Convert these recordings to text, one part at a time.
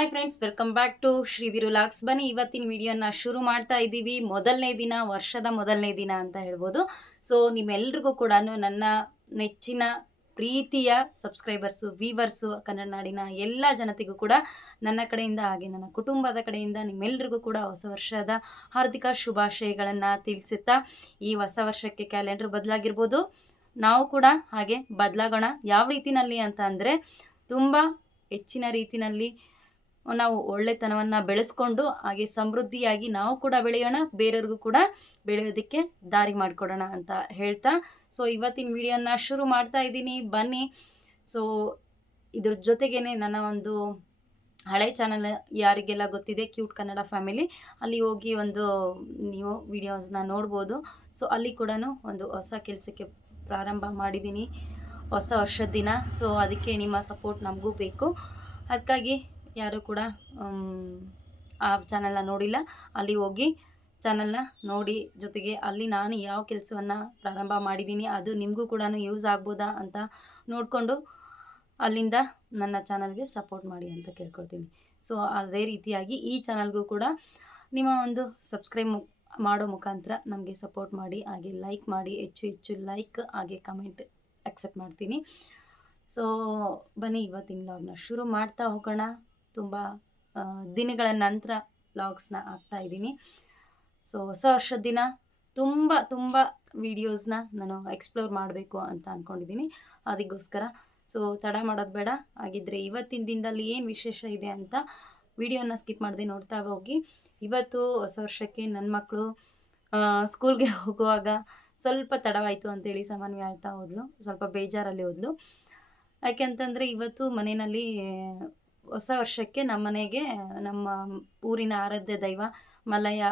Hi friends, welcome back to Shri ವಿರುಲಾಕ್ಸ್. ಬನ್ನಿ, ಇವತ್ತಿನ ವಿಡಿಯೋನ ಶುರು ಮಾಡ್ತಾ ಇದ್ದೀವಿ. ಮೊದಲನೇ ದಿನ, ವರ್ಷದ ಮೊದಲನೇ ದಿನ ಅಂತ ಹೇಳ್ಬೋದು. ಸೊ ನಿಮ್ಮೆಲ್ರಿಗೂ ಕೂಡ ನನ್ನ ನೆಚ್ಚಿನ ಪ್ರೀತಿಯ ಸಬ್ಸ್ಕ್ರೈಬರ್ಸು, ವೀವರ್ಸು, ಕನ್ನಡ ನಾಡಿನ ಎಲ್ಲ ಜನತೆಗೂ ಕೂಡ ನನ್ನ ಕಡೆಯಿಂದ ಹಾಗೆ ನನ್ನ ಕುಟುಂಬದ ಕಡೆಯಿಂದ ನಿಮ್ಮೆಲ್ರಿಗೂ ಕೂಡ ಹೊಸ ವರ್ಷದ ಹಾರ್ದಿಕ ಶುಭಾಶಯಗಳನ್ನು ತಿಳಿಸುತ್ತಾ, ಈ ಹೊಸ ವರ್ಷಕ್ಕೆ ಕ್ಯಾಲೆಂಡರ್ ಬದಲಾಗಿರ್ಬೋದು, ನಾವು ಕೂಡ ಹಾಗೆ ಬದಲಾಗೋಣ. ಯಾವ ರೀತಿನಲ್ಲಿ ಅಂತ ಅಂದರೆ, ತುಂಬ ಹೆಚ್ಚಿನ ರೀತಿಯಲ್ಲಿ ನಾವು ಒಳ್ಳೆತನವನ್ನು ಬೆಳೆಸ್ಕೊಂಡು ಹಾಗೆ ಸಮೃದ್ಧಿಯಾಗಿ ನಾವು ಕೂಡ ಬೆಳೆಯೋಣ, ಬೇರೆಯವ್ರಿಗೂ ಕೂಡ ಬೆಳೆಯೋದಕ್ಕೆ ದಾರಿ ಮಾಡಿಕೊಡೋಣ ಅಂತ ಹೇಳ್ತಾ, ಸೊ ಇವತ್ತಿನ ವಿಡಿಯೋನ ಶುರು ಮಾಡ್ತಾ ಇದ್ದೀನಿ. ಬನ್ನಿ. ಸೊ ಇದ್ರ ಜೊತೆಗೇನೆ ನನ್ನ ಒಂದು ಹಳೆ ಚಾನಲ್ ಯಾರಿಗೆಲ್ಲ ಗೊತ್ತಿದೆ, ಕ್ಯೂಟ್ ಕನ್ನಡ ಫ್ಯಾಮಿಲಿ, ಅಲ್ಲಿ ಹೋಗಿ ಒಂದು ನೀವು ವಿಡಿಯೋಸ್ನ ನೋಡ್ಬೋದು. ಸೊ ಅಲ್ಲಿ ಕೂಡ ಒಂದು ಹೊಸ ಕೆಲಸಕ್ಕೆ ಪ್ರಾರಂಭ ಮಾಡಿದ್ದೀನಿ ಹೊಸ ವರ್ಷದ ದಿನ. ಸೊ ಅದಕ್ಕೆ ನಿಮ್ಮ ಸಪೋರ್ಟ್ ನಮಗೂ ಬೇಕು. ಅದಕ್ಕಾಗಿ ಯಾರು ಕೂಡ ಆ ಚಾನಲ್ನ ನೋಡಿಲ್ಲ, ಅಲ್ಲಿ ಹೋಗಿ ಚಾನಲ್ನ ನೋಡಿ. ಜೊತೆಗೆ ಅಲ್ಲಿ ನಾನು ಯಾವ ಕೆಲಸವನ್ನು ಪ್ರಾರಂಭ ಮಾಡಿದ್ದೀನಿ ಅದು ನಿಮಗೂ ಕೂಡ ಯೂಸ್ ಆಗ್ಬೋದಾ ಅಂತ ನೋಡಿಕೊಂಡು ಅಲ್ಲಿಂದ ನನ್ನ ಚಾನಲ್ಗೆ ಸಪೋರ್ಟ್ ಮಾಡಿ ಅಂತ ಕೇಳ್ಕೊಳ್ತೀನಿ. ಸೊ ಅದೇ ರೀತಿಯಾಗಿ ಈ ಚಾನಲ್ಗೂ ಕೂಡ ನಿಮ್ಮ ಒಂದು ಸಬ್ಸ್ಕ್ರೈಬ್ ಮಾಡೋ ಮುಖಾಂತರ ನಮಗೆ ಸಪೋರ್ಟ್ ಮಾಡಿ, ಹಾಗೆ ಲೈಕ್ ಮಾಡಿ, ಹೆಚ್ಚು ಲೈಕ್ ಹಾಗೆ ಕಮೆಂಟ್ ಅಕ್ಸೆಪ್ಟ್ ಮಾಡ್ತೀನಿ. ಸೊ ಬನ್ನಿ, ಇವತ್ತಿನ ವ್ಲಾಗ್ನ ಶುರು ಮಾಡ್ತಾ ಹೋಗೋಣ. ತುಂಬ ದಿನಗಳ ನಂತರ ವ್ಲಾಗ್ಸ್ನ ಹಾಕ್ತಾಯಿದ್ದೀನಿ. ಸೊ ಹೊಸ ವರ್ಷದ ದಿನ ತುಂಬ ವೀಡಿಯೋಸ್ನ ನಾನು ಎಕ್ಸ್ಪ್ಲೋರ್ ಮಾಡಬೇಕು ಅಂತ ಅಂದ್ಕೊಂಡಿದ್ದೀನಿ. ಅದಕ್ಕೋಸ್ಕರ ಸೊ ತಡ ಮಾಡೋದು ಬೇಡ. ಹಾಗಿದ್ದರೆ ಇವತ್ತಿನ ದಿನದಲ್ಲಿ ಏನು ವಿಶೇಷ ಇದೆ ಅಂತ ವಿಡಿಯೋನ ಸ್ಕಿಪ್ ಮಾಡದೆ ನೋಡ್ತಾ ಹೋಗಿ. ಇವತ್ತು ಹೊಸ ವರ್ಷಕ್ಕೆ ನನ್ನ ಮಕ್ಕಳು ಸ್ಕೂಲ್ಗೆ ಹೋಗುವಾಗ ಸ್ವಲ್ಪ ತಡವಾಯಿತು ಅಂತೇಳಿ ಸಾಮಾನ್ಯ ಹೇಳ್ತಾ ಹೋದ್ಲು, ಸ್ವಲ್ಪ ಬೇಜಾರಲ್ಲಿ ಹೋದ್ಲು. ಯಾಕೆಂತಂದರೆ ಇವತ್ತು ಮನೆಯಲ್ಲಿ ಹೊಸ ವರ್ಷಕ್ಕೆ ನಮ್ಮ ಮನೆಗೆ ನಮ್ಮ ಊರಿನ ಆರಾಧ್ಯ ದೈವ ಮಲ್ಲಯ್ಯ,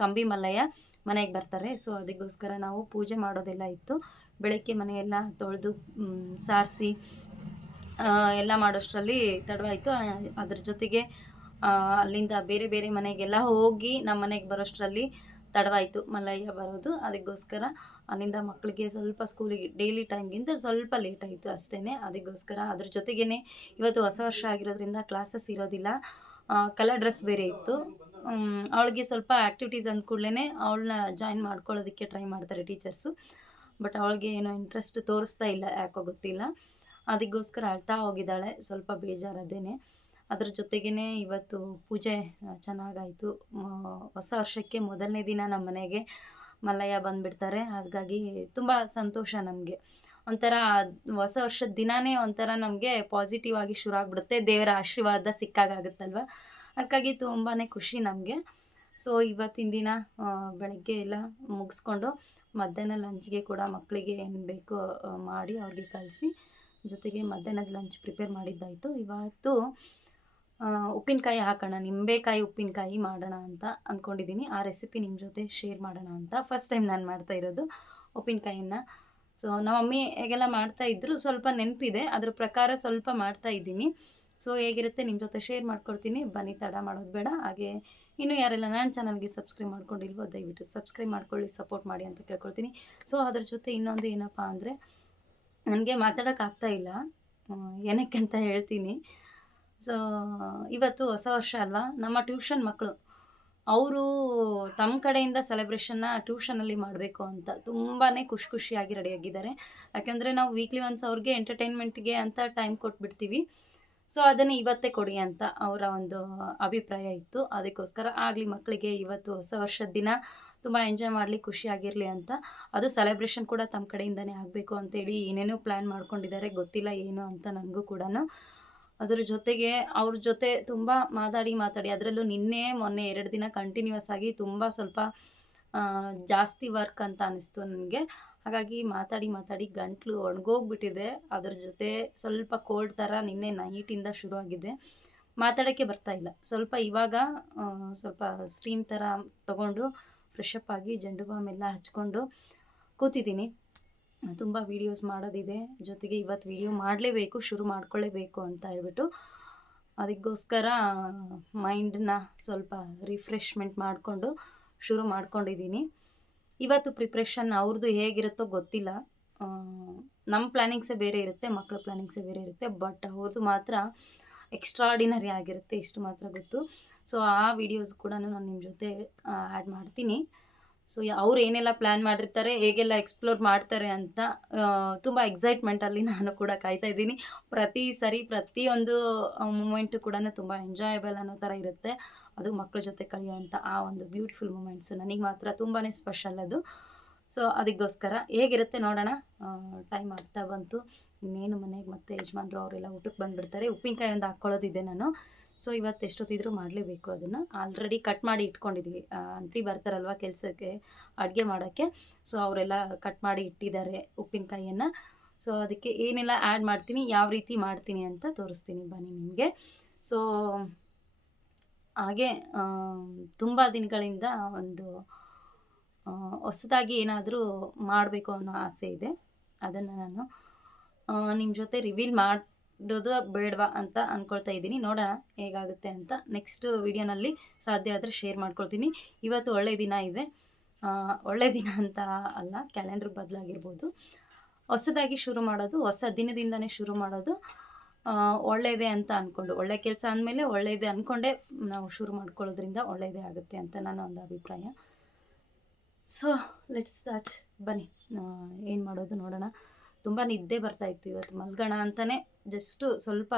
ಕಂಬಿ ಮಲ್ಲಯ್ಯ ಮನೆಗೆ ಬರ್ತಾರೆ. ಸೊ ಅದಕ್ಕೋಸ್ಕರ ನಾವು ಪೂಜೆ ಮಾಡೋದೆಲ್ಲ ಇತ್ತು. ಬೆಳಗ್ಗೆ ಮನೆಯೆಲ್ಲ ತೊಳೆದು ಸಾರಿಸಿ ಎಲ್ಲ ಮಾಡೋಷ್ಟರಲ್ಲಿ ತಡವಾಯಿತು. ಅದ್ರ ಜೊತೆಗೆ ಅಲ್ಲಿಂದ ಬೇರೆ ಮನೆಗೆಲ್ಲ ಹೋಗಿ ನಮ್ಮ ಮನೆಗೆ ಬರೋಷ್ಟರಲ್ಲಿ ತಡವಾಯಿತು ಮಲ್ಲಯ್ಯ ಬರೋದು. ಅದಕ್ಕೋಸ್ಕರ ಅಲ್ಲಿಂದ ಮಕ್ಕಳಿಗೆ ಸ್ವಲ್ಪ ಸ್ಕೂಲಿಗೆ ಡೈಲಿ ಟೈಮ್ಗಿಂತ ಸ್ವಲ್ಪ ಲೇಟ್ ಆಯಿತು ಅಷ್ಟೇ. ಅದಕ್ಕೋಸ್ಕರ ಅದ್ರ ಜೊತೆಗೇ ಇವತ್ತು ಹೊಸ ವರ್ಷ ಆಗಿರೋದ್ರಿಂದ ಕ್ಲಾಸಸ್ ಇರೋದಿಲ್ಲ. ಕಲರ್ ಡ್ರೆಸ್ ಬೇರೆ ಇತ್ತು. ಅವಳಿಗೆ ಸ್ವಲ್ಪ ಆ್ಯಕ್ಟಿವಿಟೀಸ್ ಅಂದ ಕೂಡಲೇ ಅವಳನ್ನ ಜಾಯಿನ್ ಮಾಡ್ಕೊಳ್ಳೋದಕ್ಕೆ ಟ್ರೈ ಮಾಡ್ತಾರೆ ಟೀಚರ್ಸು. ಬಟ್ ಅವಳಿಗೆ ಏನೋ ಇಂಟ್ರೆಸ್ಟ್ ತೋರಿಸ್ತಾ ಇಲ್ಲ, ಯಾಕೋ ಗೊತ್ತಿಲ್ಲ. ಅದಕ್ಕೋಸ್ಕರ ಅಳ್ತಾ ಹೋಗಿದ್ದಾಳೆ, ಸ್ವಲ್ಪ ಬೇಜಾರದೇನೆ. ಅದ್ರ ಜೊತೆಗೇ ಇವತ್ತು ಪೂಜೆ ಚೆನ್ನಾಗಾಯಿತು. ಹೊಸ ವರ್ಷಕ್ಕೆ ಮೊದಲನೇ ದಿನ ನಮ್ಮ ಮನೆಗೆ ಮಲ್ಲಯ್ಯ ಬಂದುಬಿಡ್ತಾರೆ. ಹಾಗಾಗಿ ತುಂಬ ಸಂತೋಷ ನಮಗೆ. ಒಂಥರ ಹೊಸ ವರ್ಷದ ದಿನವೇ ಒಂಥರ ನಮಗೆ ಪಾಸಿಟಿವ್ ಆಗಿ ಶುರು ಆಗಿಬಿಡುತ್ತೆ, ದೇವರ ಆಶೀರ್ವಾದ ಸಿಕ್ಕಾಗುತ್ತಲ್ವ. ಅದಕ್ಕಾಗಿ ತುಂಬಾ ಖುಷಿ ನಮಗೆ. ಸೊ ಇವತ್ತಿನ ದಿನ ಬೆಳಗ್ಗೆ ಎಲ್ಲ ಮುಗಿಸ್ಕೊಂಡು ಮಧ್ಯಾಹ್ನ ಲಂಚ್ಗೆ ಕೂಡ ಮಕ್ಕಳಿಗೆ ಏನು ಬೇಕೋ ಮಾಡಿ ಅವ್ರಿಗೆ ಕಳಿಸಿ, ಜೊತೆಗೆ ಮಧ್ಯಾಹ್ನದ ಲಂಚ್ ಪ್ರಿಪೇರ್ ಮಾಡಿದ್ದಾಯಿತು. ಇವತ್ತು ಉಪ್ಪಿನಕಾಯಿ ಹಾಕೋಣ, ನಿಂಬೆಕಾಯಿ ಉಪ್ಪಿನಕಾಯಿ ಮಾಡೋಣ ಅಂತ ಅಂದ್ಕೊಂಡಿದ್ದೀನಿ. ಆ ರೆಸಿಪಿ ನಿಮ್ಮ ಜೊತೆ ಶೇರ್ ಮಾಡೋಣ ಅಂತ ಫಸ್ಟ್ ಟೈಮ್ ನಾನು ಮಾಡ್ತಾ ಇರೋದು ಉಪ್ಪಿನಕಾಯಿನ. ಸೊ ನಮ್ಮ ಮಮ್ಮಿ ಹೇಗೆಲ್ಲ ಮಾಡ್ತಾಯಿದ್ರು ಸ್ವಲ್ಪ ನೆನಪಿದೆ, ಅದ್ರ ಪ್ರಕಾರ ಸ್ವಲ್ಪ ಮಾಡ್ತಾ ಇದ್ದೀನಿ. ಸೊ ಹೇಗಿರುತ್ತೆ ನಿಮ್ಮ ಜೊತೆ ಶೇರ್ ಮಾಡ್ಕೊಳ್ತೀನಿ. ಬನ್ನಿ, ತಡ ಮಾಡೋದು ಬೇಡ. ಹಾಗೆ ಇನ್ನೂ ಯಾರೆಲ್ಲ ನನ್ನ ಚಾನಲ್ಗೆ ಸಬ್ಸ್ಕ್ರೈಬ್ ಮಾಡ್ಕೊಂಡಿಲ್ವೋ ದಯವಿಟ್ಟು ಸಬ್ಸ್ಕ್ರೈಬ್ ಮಾಡ್ಕೊಳ್ಳಿ, ಸಪೋರ್ಟ್ ಮಾಡಿ ಅಂತ ಕೇಳ್ಕೊಳ್ತೀನಿ. ಸೊ ಅದ್ರ ಜೊತೆ ಇನ್ನೊಂದು ಏನಪ್ಪ ಅಂದರೆ, ನನಗೆ ಮಾತಾಡೋಕ್ಕಾಗ್ತಾ ಇಲ್ಲ, ಏನಕ್ಕೆ ಅಂತ ಹೇಳ್ತೀನಿ. ಸೊ ಇವತ್ತು ಹೊಸ ವರ್ಷ ಅಲ್ವಾ, ನಮ್ಮ ಟ್ಯೂಷನ್ ಮಕ್ಕಳು ಅವರು ತಮ್ಮ ಕಡೆಯಿಂದ ಸೆಲೆಬ್ರೇಷನ್ನ ಟ್ಯೂಷನಲ್ಲಿ ಮಾಡಬೇಕು ಅಂತ ತುಂಬಾ ಖುಷಿಯಾಗಿ ರೆಡಿಯಾಗಿದ್ದಾರೆ. ಯಾಕೆಂದರೆ ನಾವು ವೀಕ್ಲಿ ಒನ್ಸ್ ಅವ್ರಿಗೆ ಎಂಟರ್ಟೈನ್ಮೆಂಟ್ಗೆ ಅಂತ ಟೈಮ್ ಕೊಟ್ಬಿಡ್ತೀವಿ. ಸೊ ಅದನ್ನು ಇವತ್ತೇ ಕೊಡಿ ಅಂತ ಅವರ ಒಂದು ಅಭಿಪ್ರಾಯ ಇತ್ತು. ಅದಕ್ಕೋಸ್ಕರ ಆಗಲಿ ಮಕ್ಕಳಿಗೆ ಇವತ್ತು ಹೊಸ ವರ್ಷದ ದಿನ ತುಂಬ ಎಂಜಾಯ್ ಮಾಡಲಿ, ಖುಷಿಯಾಗಿರಲಿ ಅಂತ. ಅದು ಸೆಲೆಬ್ರೇಷನ್ ಕೂಡ ತಮ್ಮ ಕಡೆಯಿಂದನೇ ಆಗಬೇಕು ಅಂತೇಳಿ ಏನೇನೋ ಪ್ಲ್ಯಾನ್ ಮಾಡ್ಕೊಂಡಿದ್ದಾರೆ, ಗೊತ್ತಿಲ್ಲ ಏನು ಅಂತ ನನಗೂ ಕೂಡ. ಅದ್ರ ಜೊತೆಗೆ ಅವ್ರ ಜೊತೆ ತುಂಬ ಮಾತಾಡಿ ಅದರಲ್ಲೂ ನಿನ್ನೆ ಮೊನ್ನೆ 2 ದಿನ ಕಂಟಿನ್ಯೂಸ್ ಆಗಿ ತುಂಬ ಸ್ವಲ್ಪ ಜಾಸ್ತಿ ವರ್ಕ್ ಅಂತ ಅನ್ನಿಸ್ತು ನನಗೆ. ಹಾಗಾಗಿ ಮಾತಾಡಿ ಗಂಟ್ಲು ಒಣಗೋಗ್ಬಿಟ್ಟಿದೆ. ಅದ್ರ ಜೊತೆ ಸ್ವಲ್ಪ ಕೋಲ್ಡ್ ಥರ ನಿನ್ನೆ ನೈಟಿಂದ ಶುರು ಆಗಿದೆ, ಮಾತಾಡೋಕ್ಕೆ ಬರ್ತಾಯಿಲ್ಲ. ಸ್ವಲ್ಪ ಇವಾಗ ಸ್ವಲ್ಪ ಸ್ಟೀಮ್ ಥರ ತೊಗೊಂಡು ಫ್ರೆಶ್ ಅಪ್ ಆಗಿ ಜಂಡು ಬಾಮ್ ಎಲ್ಲ ಹಚ್ಕೊಂಡು ಕೂತಿದ್ದೀನಿ. ತುಂಬ ವೀಡಿಯೋಸ್ ಮಾಡೋದಿದೆ, ಜೊತೆಗೆ ಇವತ್ತು ವೀಡಿಯೋ ಮಾಡಲೇಬೇಕು, ಶುರು ಮಾಡ್ಕೊಳ್ಳೇಬೇಕು ಅಂತ ಹೇಳ್ಬಿಟ್ಟು ಅದಕ್ಕೋಸ್ಕರ ಮೈಂಡನ್ನ ಸ್ವಲ್ಪ ರಿಫ್ರೆಶ್ಮೆಂಟ್ ಮಾಡಿಕೊಂಡು ಶುರು ಮಾಡ್ಕೊಂಡಿದ್ದೀನಿ. ಇವತ್ತು ಪ್ರಿಪ್ರೇಷನ್ ಅವ್ರದ್ದು ಹೇಗಿರುತ್ತೋ ಗೊತ್ತಿಲ್ಲ. ನಮ್ಮ ಪ್ಲ್ಯಾನಿಂಗ್ಸೇ ಬೇರೆ ಇರುತ್ತೆ, ಮಕ್ಕಳ ಪ್ಲ್ಯಾನಿಂಗ್ಸೇ ಬೇರೆ ಇರುತ್ತೆ. ಬಟ್ ಅವ್ರದ್ದು ಮಾತ್ರ ಎಕ್ಸ್ಟ್ರಾಡಿನರಿ ಆಗಿರುತ್ತೆ, ಇಷ್ಟು ಮಾತ್ರ ಗೊತ್ತು. ಸೊ ಆ ವಿಡಿಯೋಸ್ ಕೂಡ ನಾನು ನಿಮ್ಮ ಜೊತೆ ಆ್ಯಡ್ ಮಾಡ್ತೀನಿ. ಸೊ ಅವ್ರು ಏನೆಲ್ಲ ಪ್ಲ್ಯಾನ್ ಮಾಡಿರ್ತಾರೆ, ಹೇಗೆಲ್ಲ ಎಕ್ಸ್ಪ್ಲೋರ್ ಮಾಡ್ತಾರೆ ಅಂತ ತುಂಬ ಎಕ್ಸೈಟ್ಮೆಂಟಲ್ಲಿ ನಾನು ಕೂಡ ಕಾಯ್ತಾ ಇದ್ದೀನಿ. ಪ್ರತಿ ಸರಿ ಪ್ರತಿಯೊಂದು ಮೂಮೆಂಟು ಕೂಡ ತುಂಬ ಎಂಜಾಯಬಲ್ ಅನ್ನೋ ಥರ ಇರುತ್ತೆ. ಅದು ಮಕ್ಕಳ ಜೊತೆ ಕಳೆಯುವಂಥ ಆ ಒಂದು ಬ್ಯೂಟಿಫುಲ್ ಮೂಮೆಂಟ್ಸು ನನಗೆ ಮಾತ್ರ ತುಂಬಾ ಸ್ಪೆಷಲ್ ಅದು. ಸೊ ಅದಕ್ಕೋಸ್ಕರ ಹೇಗಿರುತ್ತೆ ನೋಡೋಣ. ಟೈಮ್ ಆಗ್ತಾ ಬಂತು, ಇನ್ನೇನು ಮನೆಗೆ ಮತ್ತೆ ಯಜಮಾನ್ರು ಅವರೆಲ್ಲ ಊಟಕ್ಕೆ ಬಂದುಬಿಡ್ತಾರೆ. ಉಪ್ಪಿನಕಾಯಿ ಒಂದು ಹಾಕ್ಕೊಳ್ಳೋದಿದೆ ನಾನು. ಸೊ ಇವತ್ತು ಎಷ್ಟೊತ್ತಿದ್ರೂ ಮಾಡಲೇಬೇಕು ಅದನ್ನು. ಆಲ್ರೆಡಿ ಕಟ್ ಮಾಡಿ ಇಟ್ಕೊಂಡಿದ್ದೀವಿ. ಆಂಟಿ ಬರ್ತಾರಲ್ವ ಕೆಲಸಕ್ಕೆ ಅಡುಗೆ ಮಾಡೋಕ್ಕೆ, ಸೊ ಅವರೆಲ್ಲ ಕಟ್ ಮಾಡಿ ಇಟ್ಟಿದ್ದಾರೆ ಉಪ್ಪಿನಕಾಯಿಯನ್ನು. ಸೊ ಅದಕ್ಕೆ ಏನೆಲ್ಲ ಆ್ಯಡ್ ಮಾಡ್ತೀನಿ, ಯಾವ ರೀತಿ ಮಾಡ್ತೀನಿ ಅಂತ ತೋರಿಸ್ತೀನಿ ಬನ್ನಿ ನಿಮಗೆ. ಸೊ ಹಾಗೆ ತುಂಬ ದಿನಗಳಿಂದ ಒಂದು ಹೊಸದಾಗಿ ಏನಾದರೂ ಮಾಡಬೇಕು ಅನ್ನೋ ಆಸೆ ಇದೆ. ಅದನ್ನು ನಾನು ನಿಮ್ಮ ಜೊತೆ ರಿವೀಲ್ ಮಾಡೋದು ಬೇಡವಾ ಅಂತ ಅಂದ್ಕೊಳ್ತಾ ಇದ್ದೀನಿ. ನೋಡೋಣ ಹೇಗಾಗುತ್ತೆ ಅಂತ. ನೆಕ್ಸ್ಟ್ ವಿಡಿಯೋನಲ್ಲಿ ಸಾಧ್ಯ ಆದರೆ ಶೇರ್ ಮಾಡ್ಕೊಳ್ತೀನಿ. ಇವತ್ತು ಒಳ್ಳೆಯ ದಿನ ಇದೆ. ಒಳ್ಳೆಯ ದಿನ ಅಂತ ಅಲ್ಲ, ಕ್ಯಾಲೆಂಡ್ರ್ ಬದಲಾಗಿರ್ಬೋದು. ಹೊಸದಾಗಿ ಶುರು ಮಾಡೋದು, ಹೊಸ ದಿನದಿಂದನೇ ಶುರು ಮಾಡೋದು ಒಳ್ಳೆಯದೇ ಅಂತ ಅಂದ್ಕೊಂಡು, ಒಳ್ಳೆ ಕೆಲಸ ಅಂದಮೇಲೆ ಒಳ್ಳೆಯದೇ ಅಂದ್ಕೊಂಡೇ ನಾವು ಶುರು ಮಾಡ್ಕೊಳ್ಳೋದ್ರಿಂದ ಒಳ್ಳೆಯದೇ ಆಗುತ್ತೆ ಅಂತ ನನ್ನ ಒಂದು ಅಭಿಪ್ರಾಯ. ಸೊ ಲೆಟ್ಸ್ ಸ್ಟಾರ್ಟ್ ಬನ್ನಿ. ಏನು ಮಾಡೋದು ನೋಡೋಣ. ತುಂಬ ನಿದ್ದೆ ಬರ್ತಾಯಿತ್ತು ಇವತ್ತು. ಮಲ್ಗೋಣ ಅಂತಲೇ ಜಸ್ಟು ಸ್ವಲ್ಪ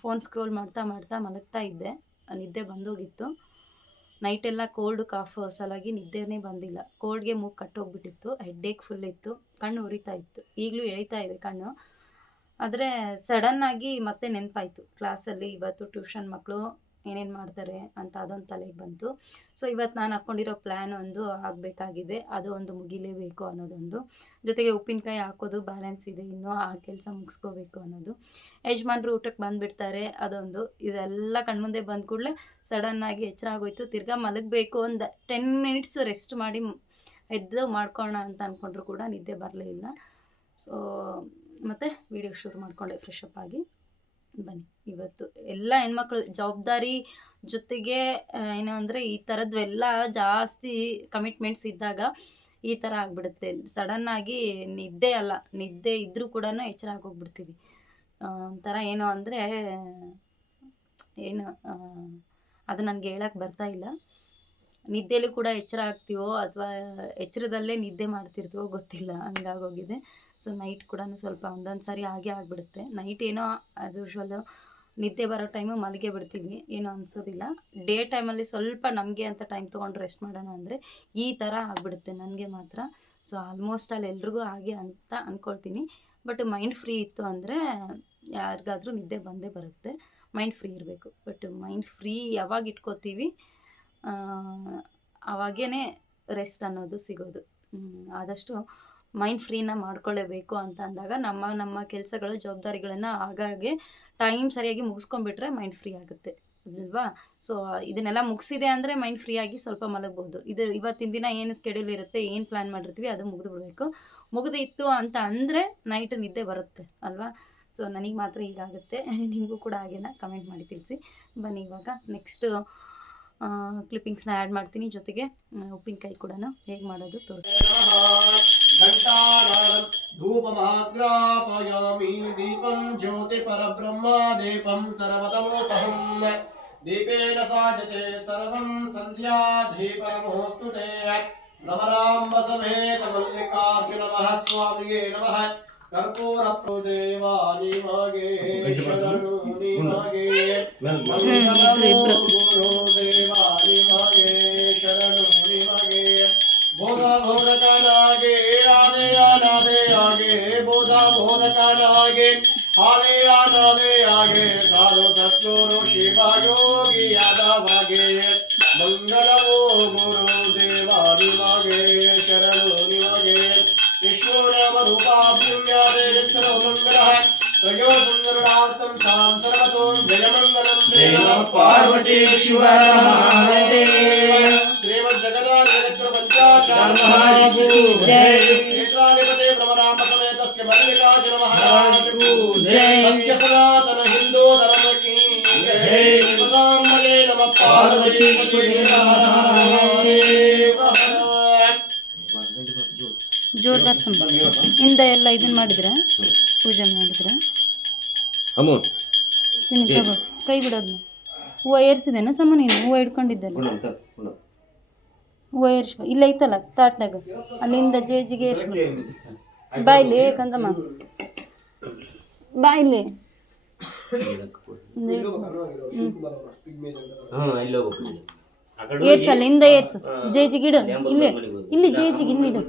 ಫೋನ್ ಸ್ಕ್ರೋಲ್ ಮಾಡ್ತಾ ಮಲಗ್ತಾ ಇದ್ದೆ. ನಿದ್ದೆ ಬಂದೋಗಿತ್ತು. ನೈಟೆಲ್ಲ ಕೋಲ್ಡು ಕಾಫು ಸಲಾಗಿ ನಿದ್ದೆನೇ ಬಂದಿಲ್ಲ. ಕೋಲ್ಡ್ಗೆ ಮೂಗು ಕಟ್ಟೋಗ್ಬಿಟ್ಟಿತ್ತು. ಹೆಡ್ಡೇಕ್ ಫುಲ್ ಇತ್ತು. ಕಣ್ಣು ಉರಿತಾ ಇತ್ತು. ಈಗಲೂ ಎಳೀತಾ ಇದೆ ಕಣ್ಣು. ಆದರೆ ಸಡನ್ನಾಗಿ ಮತ್ತೆ ನೆನಪಾಯಿತು, ಕ್ಲಾಸಲ್ಲಿ ಇವತ್ತು ಟ್ಯೂಷನ್ ಮಕ್ಕಳು ಏನೇನು ಮಾಡ್ತಾರೆ ಅಂತ ಅದೊಂದು ತಲೆಗೆ ಬಂತು. ಸೊ ಇವತ್ತು ನಾನು ಹಾಕ್ಕೊಂಡಿರೋ ಪ್ಲ್ಯಾನ್ ಒಂದು ಆಗಬೇಕಾಗಿದೆ, ಅದು ಒಂದು ಮುಗಿಲೇಬೇಕು ಅನ್ನೋದೊಂದು. ಜೊತೆಗೆ ಉಪ್ಪಿನಕಾಯಿ ಹಾಕೋದು ಬ್ಯಾಲೆನ್ಸ್ ಇದೆ, ಇನ್ನೂ ಆ ಕೆಲಸ ಮುಗಿಸ್ಕೋಬೇಕು ಅನ್ನೋದು. ಯಜಮಾನ್ರು ಊಟಕ್ಕೆ ಬಂದುಬಿಡ್ತಾರೆ, ಅದೊಂದು. ಇದೆಲ್ಲ ಕಣ್ಮುಂದೆ ಬಂದ ಕೂಡಲೇ ಸಡನ್ನಾಗಿ ಎಚ್ಚರ ಆಗೋಯ್ತು. ತಿರ್ಗಾ ಮಲಗಬೇಕು, ಒಂದು 10 ಮಿನಿಟ್ಸ್ ರೆಸ್ಟ್ ಮಾಡಿ ಎದ್ದು ಮಾಡ್ಕೊಳ್ಳೋಣ ಅಂತ ಅಂದ್ಕೊಂಡ್ರು ಕೂಡ ನಿದ್ದೆ ಬರಲೇ ಇಲ್ಲ. ಸೊ ಮತ್ತು ವಿಡಿಯೋ ಶುರು ಮಾಡಿಕೊಂಡೆ ಫ್ರೆಶ್ ಅಪ್ ಆಗಿ. ಬನ್ನಿ, ಇವತ್ತು ಎಲ್ಲ ಹೆಣ್ಮಕ್ಳು ಜವಾಬ್ದಾರಿ ಜೊತೆಗೆ ಏನು ಅಂದರೆ ಈ ಥರದ್ವೆಲ್ಲ ಜಾಸ್ತಿ ಕಮಿಟ್ಮೆಂಟ್ಸ್ ಇದ್ದಾಗ ಈ ಥರ ಆಗಿಬಿಡುತ್ತೆ. ಸಡನ್ನಾಗಿ ನಿದ್ದೆ ಅಲ್ಲ, ನಿದ್ದೆ ಇದ್ದರೂ ಕೂಡ ಎಚ್ಚರ ಆಗೋಗ್ಬಿಡ್ತೀವಿ. ಒಂಥರ ಏನು ಅಂದರೆ ಏನು ಅದು ನನಗೆ ಹೇಳಕ್ಕೆ ಬರ್ತಾಯಿಲ್ಲ. ನಿದ್ದೆಲೂ ಕೂಡ ಎಚ್ಚರ ಆಗ್ತೀವೋ ಅಥವಾ ಎಚ್ಚರದಲ್ಲೇ ನಿದ್ದೆ ಮಾಡ್ತಿರ್ತೀವೋ ಗೊತ್ತಿಲ್ಲ, ಹಂಗಾಗೋಗಿದೆ. ಸೊ ನೈಟ್ ಕೂಡ ಸ್ವಲ್ಪ ಒಂದೊಂದು ಸಾರಿ ಹಾಗೆ ಆಗಿಬಿಡುತ್ತೆ. ನೈಟ್ ಏನೋ ಆ್ಯಸ್ ಯೂಶ್ವಲ್ಲು ನಿದ್ದೆ ಬರೋ ಟೈಮು ಮಲಗೇ ಬಿಡ್ತೀವಿ, ಏನೂ ಅನಿಸೋದಿಲ್ಲ. ಡೇ ಟೈಮಲ್ಲಿ ಸ್ವಲ್ಪ ನಮಗೆ ಅಂತ ಟೈಮ್ ತೊಗೊಂಡು ರೆಸ್ಟ್ ಮಾಡೋಣ ಅಂದರೆ ಈ ಥರ ಆಗಿಬಿಡುತ್ತೆ ನನಗೆ ಮಾತ್ರ. ಸೊ ಆಲ್ಮೋಸ್ಟ್ ಅಲ್ಲಿ ಎಲ್ರಿಗೂ ಹಾಗೆ ಅಂತ ಅಂದ್ಕೊಳ್ತೀನಿ. ಬಟ್ ಮೈಂಡ್ ಫ್ರೀ ಇತ್ತು ಅಂದರೆ ಯಾರಿಗಾದರೂ ನಿದ್ದೆ ಬಂದೇ ಬರುತ್ತೆ. ಮೈಂಡ್ ಫ್ರೀ ಇರಬೇಕು. ಬಟ್ ಮೈಂಡ್ ಫ್ರೀ ಯಾವಾಗ ಇಟ್ಕೋತೀವಿ ಅವಾಗೇ ರೆಸ್ಟ್ ಅನ್ನೋದು ಸಿಗೋದು. ಆದಷ್ಟು ಮೈಂಡ್ ಫ್ರೀನ ಮಾಡ್ಕೊಳ್ಳೇಬೇಕು ಅಂತ ಅಂದಾಗ ನಮ್ಮ ಕೆಲಸಗಳು ಜವಾಬ್ದಾರಿಗಳನ್ನು ಆಗಾಗ್ಗೆ ಟೈಮ್ ಸರಿಯಾಗಿ ಮುಗಿಸ್ಕೊಂಡ್ಬಿಟ್ರೆ ಮೈಂಡ್ ಫ್ರೀ ಆಗುತ್ತೆ ಅಲ್ವಾ. ಸೊ ಇದನ್ನೆಲ್ಲ ಮುಗಿಸಿದೆ ಅಂದರೆ ಮೈಂಡ್ ಫ್ರೀ ಆಗಿ ಸ್ವಲ್ಪ ಮಲಗ್ಬೋದು. ಇದು ಇವತ್ತಿನ ದಿನ ಏನು ಸ್ಕೆಡ್ಯೂಲ್ ಇರುತ್ತೆ, ಏನು ಪ್ಲ್ಯಾನ್ ಮಾಡಿರ್ತೀವಿ ಅದು ಮುಗಿದು ಬಿಡಬೇಕು. ಮುಗಿದಿತ್ತು ಅಂತ ಅಂದರೆ ನೈಟ್ ನಿದ್ದೆ ಬರುತ್ತೆ ಅಲ್ವಾ. ಸೊ ನನಗೆ ಮಾತ್ರ ಹೀಗಾಗುತ್ತೆ, ನಿಮಗೂ ಕೂಡ ಹಾಗೇನಾ ಕಮೆಂಟ್ ಮಾಡಿ ತಿಳಿಸಿ. ಬನ್ನಿ ಇವಾಗ ನೆಕ್ಸ್ಟು ಕ್ಲಿಪ್ಪಿಂಗ್ಸ್ನ ಆ್ಯಡ್ ಮಾಡ್ತೀನಿ. ಜೊತೆಗೆ ಉಪ್ಪಿನಕಾಯಿ ಕೂಡ ಹೇಗೆ ಮಾಡೋದು ತೋರಿಸ್ತೀನಿ. ಧೂಪಮಾಗ್ರಾಪಯಾಮಿ ದೀಪಂ ಜ್ಯೋತಿ ಪರಬ್ರಹ್ಮ ದೀಪಂ ಸರ್ವತಮೋಪಹಂ ದೀಪೇನ ಸಾಧ್ಯತೆ ಸರ್ವಂ ಸಂಧ್ಯಾ ದೀಪನಮೋಸ್ತುತೇ. ನಮರಾಂಬ ಸಮೇತ ಮಲ್ಲಿಕಾರ್ಜುನ ಸ್ವಾಮಿಯೇ ನಮಃ. ಕರ್ಪೂರ ದೇವಾ ನಿಮಗೆ ಶರಣು ನಿಮಗೆ ಗುರು ದೇವಾ ನಿಮಗೆ ಶರಣು ನಿಮಗೆ. ಬೋಧ ಬೋಧಕನಾಗೆ ಆದೆ ಆನಾದೆ ಆಗೆ ಬೋಧ ಬೋಧಕನಾಗೆ ಆದೆ ಆನಾದೆ ಆಗೆ ಸಾರು ಸದ್ಗುರು ಶಿವ ಯೋಗಿ ಯಾದವಾಗೆ. ಮಂಗಲವೋ ಗುರು ದೇವಾ ನಿಮಗೆ ಶರಣು ನಿಮಗೆ. ವಿಷ್ಣುನಾಮ ರೂಪಾಭ್ಯುಮ್ಯಾದೆ ನಿತ್ಯೋ ಮಂಗಲಃ ತ್ರಯೋ ಸಂಗರುಡಾರ್ಥಂ ಸಾಂ ಸರ್ವತೋ ಜಯಮಂಗಲಂ ದೇವ ಪಾರ್ವತಿ ಶಿವ ಮಹಾದೇವ. ಶ್ರೀಮದ್ ಜಗನ್ನಾಥ ಜಗತ್ರ ಪಂಚಾಚಾರ್ಯ ಜೈ. ಕ್ಷೇತ್ರಾಧಿಪತಿ ಭ್ರಮರಾಮ ಸಮೇತಸ್ಯ ಮಲ್ಲಿಕಾರ್ಜುನ ಮಹಾರಾಜ ಜೈ. ಸತ್ಯ ಸನಾತನ ಹಿಂದೂ ಧರ್ಮ ಕೀ ಜೈ. ಶಿವಸಾಂಬಗೆ ನಮಃ ಪಾರ್ವತಿ ಶಿವ ಮಹಾದೇವ. ಜೋರ್ ಬರ್ಸಂ ಹಿಂದೆ ಎಲ್ಲ ಇದನ್ನ ಮಾಡಿದ್ರೆ ಪೂಜೆ ಮಾಡಿದ್ರೆ ತಿನ್ನಿ ತಗೋ, ಕೈ ಬಿಡೋದು. ಹೂವು ಏರ್ಸಿದೇನ ಸಮ ನೀನು? ಹೂವು ಹಿಡ್ಕೊಂಡಿದ್ದಲ್ಲ, ಹೂವು ಏರ್ಸ್ಬ. ಇಲ್ಲ ಐತಲ್ಲ ತಾಟ್ನಾಗ, ಅಲ್ಲಿಂದ ಜೇಜಿಗೆ ಏರ್ಸ್ಬ. ಬಾಯ್ಲಿ ಏಕಂದಮ್ಮ, ಬಾಯ್ಲಿ ಏರ್ಸಲ್ಲ, ಹಿಂದ ಏರ್ಸು. ಜೇಜಿಗಿಡು, ಇಲ್ಲೇ ಇಲ್ಲಿ ಜೇಜಿಗೆ ಇಲ್ಲಿಡು.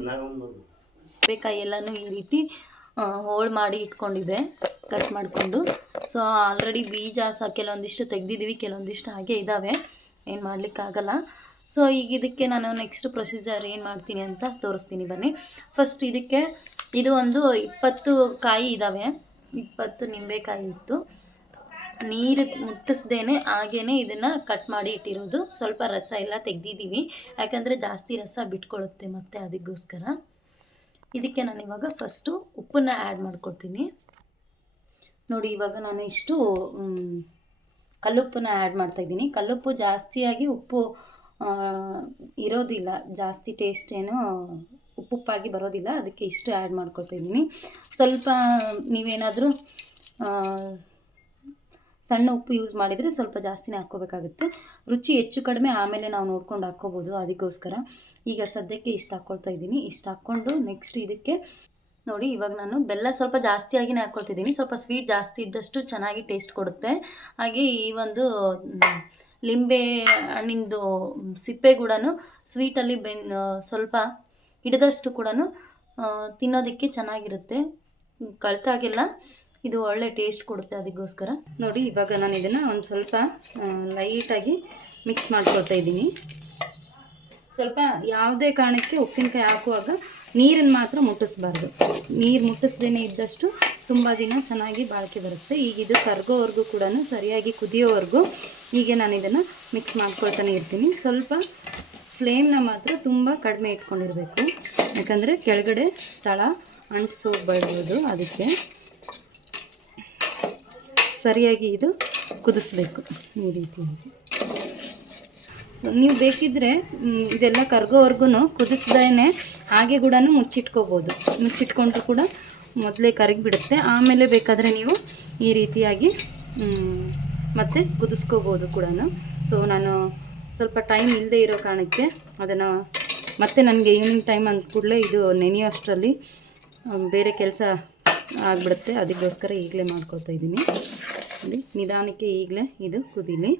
ಬೇಕಾಯಿ ಎಲ್ಲನೂ ಈ ರೀತಿ ಹೋಳು ಮಾಡಿ ಇಟ್ಕೊಂಡಿದ್ದೆ, ಕಟ್ ಮಾಡಿಕೊಂಡು. ಸೊ ಆಲ್ರೆಡಿ ಬೀಜ ಕೆಲವೊಂದಿಷ್ಟು ತೆಗ್ದಿದ್ದೀವಿ, ಕೆಲವೊಂದಿಷ್ಟು ಹಾಗೆ ಇದ್ದಾವೆ, ಏನು ಮಾಡಲಿಕ್ಕಾಗಲ್ಲ. ಸೊ ಈಗ ಇದಕ್ಕೆ ನಾನು ನೆಕ್ಸ್ಟ್ ಪ್ರೊಸೀಜರ್ ಏನು ಮಾಡ್ತೀನಿ ಅಂತ ತೋರಿಸ್ತೀನಿ ಬನ್ನಿ. ಫಸ್ಟ್ ಇದಕ್ಕೆ ಇದು ಒಂದು 20 ಕಾಯಿ ಇದ್ದಾವೆ, 20 ನಿಂಬೆಕಾಯಿ ಇತ್ತು. ನೀರು ಮುಟ್ಟಿಸ್ದೇನೆ ಹಾಗೇ ಇದನ್ನು ಕಟ್ ಮಾಡಿ ಇಟ್ಟಿರೋದು. ಸ್ವಲ್ಪ ರಸ ಎಲ್ಲ ತೆಗ್ದಿದ್ದೀವಿ, ಯಾಕಂದರೆ ಜಾಸ್ತಿ ರಸ ಬಿಟ್ಕೊಳ್ಳುತ್ತೆ ಮತ್ತು ಅದಕ್ಕೋಸ್ಕರ. ಇದಕ್ಕೆ ನಾನು ಇವಾಗ ಫಸ್ಟು ಉಪ್ಪನ್ನು ಆ್ಯಡ್ ಮಾಡ್ಕೊಳ್ತೀನಿ. ನೋಡಿ, ಇವಾಗ ನಾನು ಇಷ್ಟು ಕಲ್ಲುಪ್ಪನ್ನ ಆ್ಯಡ್ ಮಾಡ್ತಾಯಿದ್ದೀನಿ. ಕಲ್ಲುಪ್ಪು ಜಾಸ್ತಿಯಾಗಿ ಉಪ್ಪು ಇರೋದಿಲ್ಲ, ಜಾಸ್ತಿ ಟೇಸ್ಟ್ ಏನು ಉಪ್ಪುಪ್ಪಾಗಿ ಬರೋದಿಲ್ಲ, ಅದಕ್ಕೆ ಇಷ್ಟು ಆ್ಯಡ್ ಮಾಡ್ಕೊಳ್ತಾಯಿದ್ದೀನಿ. ಸ್ವಲ್ಪ ನೀವೇನಾದರೂ ಸಣ್ಣ ಉಪ್ಪು ಯೂಸ್ ಮಾಡಿದರೆ ಸ್ವಲ್ಪ ಜಾಸ್ತಿನೇ ಹಾಕ್ಕೋಬೇಕಾಗುತ್ತೆ. ರುಚಿ ಹೆಚ್ಚು ಕಡಿಮೆ ಆಮೇಲೆ ನಾವು ನೋಡ್ಕೊಂಡು ಹಾಕ್ಕೋಬೋದು, ಅದಕ್ಕೋಸ್ಕರ ಈಗ ಸದ್ಯಕ್ಕೆ ಇಷ್ಟು ಹಾಕ್ಕೊಳ್ತಾ ಇದ್ದೀನಿ. ಇಷ್ಟು ಹಾಕ್ಕೊಂಡು ನೆಕ್ಸ್ಟ್ ಇದಕ್ಕೆ ನೋಡಿ, ಇವಾಗ ನಾನು ಬೆಲ್ಲ ಸ್ವಲ್ಪ ಜಾಸ್ತಿಯಾಗಿಯೇ ಹಾಕ್ಕೊಳ್ತಿದ್ದೀನಿ. ಸ್ವಲ್ಪ ಸ್ವೀಟ್ ಜಾಸ್ತಿ ಇದ್ದಷ್ಟು ಚೆನ್ನಾಗಿ ಟೇಸ್ಟ್ ಕೊಡುತ್ತೆ. ಹಾಗೆ ಈ ಒಂದು ಲಿಂಬೆ ಹಣ್ಣಿಂದು ಸಿಪ್ಪೆ ಕೂಡ ಸ್ವೀಟಲ್ಲಿ ಸ್ವಲ್ಪ ಹಿಡಿದಷ್ಟು ಕೂಡ ತಿನ್ನೋದಕ್ಕೆ ಚೆನ್ನಾಗಿರುತ್ತೆ. ಕಳ್ತಾಗೆಲ್ಲ ಇದು ಒಳ್ಳೆ ಟೇಸ್ಟ್ ಕೊಡುತ್ತೆ, ಅದಕ್ಕೋಸ್ಕರ. ನೋಡಿ, ಇವಾಗ ನಾನು ಇದನ್ನು ಒಂದು ಸ್ವಲ್ಪ ಲೈಟಾಗಿ ಮಿಕ್ಸ್ ಮಾಡ್ಕೊಳ್ತಾ ಇದ್ದೀನಿ. ಸ್ವಲ್ಪ ಯಾವುದೇ ಕಾರಣಕ್ಕೆ ಉಪ್ಪಿನಕಾಯಿ ಹಾಕುವಾಗ ನೀರನ್ನು ಮಾತ್ರ ಮುಟ್ಟಿಸ್ಬಾರ್ದು. ನೀರು ಮುಟ್ಟಿಸ್ದೇನೆ ಇದ್ದಷ್ಟು ತುಂಬ ದಿನ ಚೆನ್ನಾಗಿ ಬಾಳಿಕೆ ಬರುತ್ತೆ. ಈಗ ಇದು ಕರ್ಗೋವರೆಗೂ ಕೂಡ ಸರಿಯಾಗಿ ಕುದಿಯೋವರೆಗೂ ಹೀಗೆ ನಾನು ಇದನ್ನು ಮಿಕ್ಸ್ ಮಾಡ್ಕೊಳ್ತಾನೆ ಇರ್ತೀನಿ. ಸ್ವಲ್ಪ ಫ್ಲೇಮ್ನ ಮಾತ್ರ ತುಂಬ ಕಡಿಮೆ ಇಟ್ಕೊಂಡಿರಬೇಕು, ಯಾಕಂದರೆ ಕೆಳಗಡೆ ತಳ ಅಂಟಿಸೋಗ್ಬಾರ್ದು. ಅದಕ್ಕೆ ಸರಿಯಾಗಿ ಇದು ಕುದಿಸ್ಬೇಕು ಈ ರೀತಿಯಾಗಿ. ಸೊ ನೀವು ಬೇಕಿದ್ದರೆ ಇದೆಲ್ಲ ಕರ್ಗೋವರೆಗೂ ಕುದಿಸ್ದೇ ಹಾಗೆ ಕೂಡ ಮುಚ್ಚಿಟ್ಕೋಬೋದು. ಮುಚ್ಚಿಟ್ಕೊಂಡ್ರು ಕೂಡ ಮೊದಲೇ ಕರಗಿಬಿಡುತ್ತೆ. ಆಮೇಲೆ ಬೇಕಾದರೆ ನೀವು ಈ ರೀತಿಯಾಗಿ ಮತ್ತೆ ಕುದಿಸ್ಕೋಬೋದು ಕೂಡ. ಸೊ ನಾನು ಸ್ವಲ್ಪ ಟೈಮ್ ಇಲ್ಲದೆ ಇರೋ ಕಾರಣಕ್ಕೆ ಅದನ್ನು ಮತ್ತೆ ನನಗೆ ಈವ್ನಿಂಗ್ ಟೈಮ್ ಅಂದ ಕೂಡಲೇ ಇದು ನೆನೆಯೋಷ್ಟರಲ್ಲಿ ಬೇರೆ ಕೆಲಸ ಆಗಿಬಿಡುತ್ತೆ, ಅದಕ್ಕೋಸ್ಕರ ಈಗಲೇ ಮಾಡ್ಕೊಳ್ತಾ ಇದ್ದೀನಿ. ನಿಧಾನಕ್ಕೆ ಈಗಲೇ ಇದು ಕುದೀಲಿ.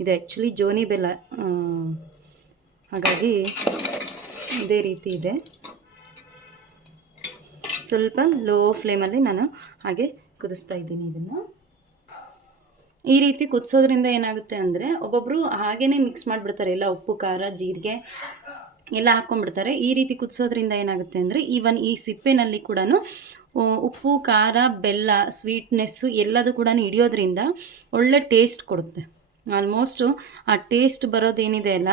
ಇದು ಆ್ಯಕ್ಚುಲಿ ಜೋನಿ ಬೆಲ್ಲ, ಹಾಗಾಗಿ ಇದೇ ರೀತಿ ಇದೆ. ಸ್ವಲ್ಪ ಲೋ ಫ್ಲೇಮಲ್ಲಿ ನಾನು ಹಾಗೆ ಕುದಿಸ್ತಾ ಇದ್ದೀನಿ. ಇದನ್ನು ಈ ರೀತಿ ಕುದಿಸೋದ್ರಿಂದ ಏನಾಗುತ್ತೆ ಅಂದರೆ, ಒಬ್ಬೊಬ್ಬರು ಹಾಗೇ ಮಿಕ್ಸ್ ಮಾಡಿಬಿಡ್ತಾರೆ, ಎಲ್ಲ ಉಪ್ಪು ಖಾರ ಜೀರಿಗೆ ಎಲ್ಲ ಹಾಕ್ಕೊಂಡ್ಬಿಡ್ತಾರೆ. ಈ ರೀತಿ ಕುದಿಸೋದ್ರಿಂದ ಏನಾಗುತ್ತೆ ಅಂದರೆ, ಈವನ್ ಈ ಸಿಪ್ಪೆನಲ್ಲಿ ಕೂಡ ಉಪ್ಪು ಖಾರ ಬೆಲ್ಲ ಸ್ವೀಟ್ನೆಸ್ಸು ಎಲ್ಲದು ಕೂಡ ಹಿಡಿಯೋದ್ರಿಂದ ಒಳ್ಳೆ ಟೇಸ್ಟ್ ಕೊಡುತ್ತೆ. ಆಲ್ಮೋಸ್ಟು ಆ ಟೇಸ್ಟ್ ಬರೋದೇನಿದೆ ಅಲ್ಲ,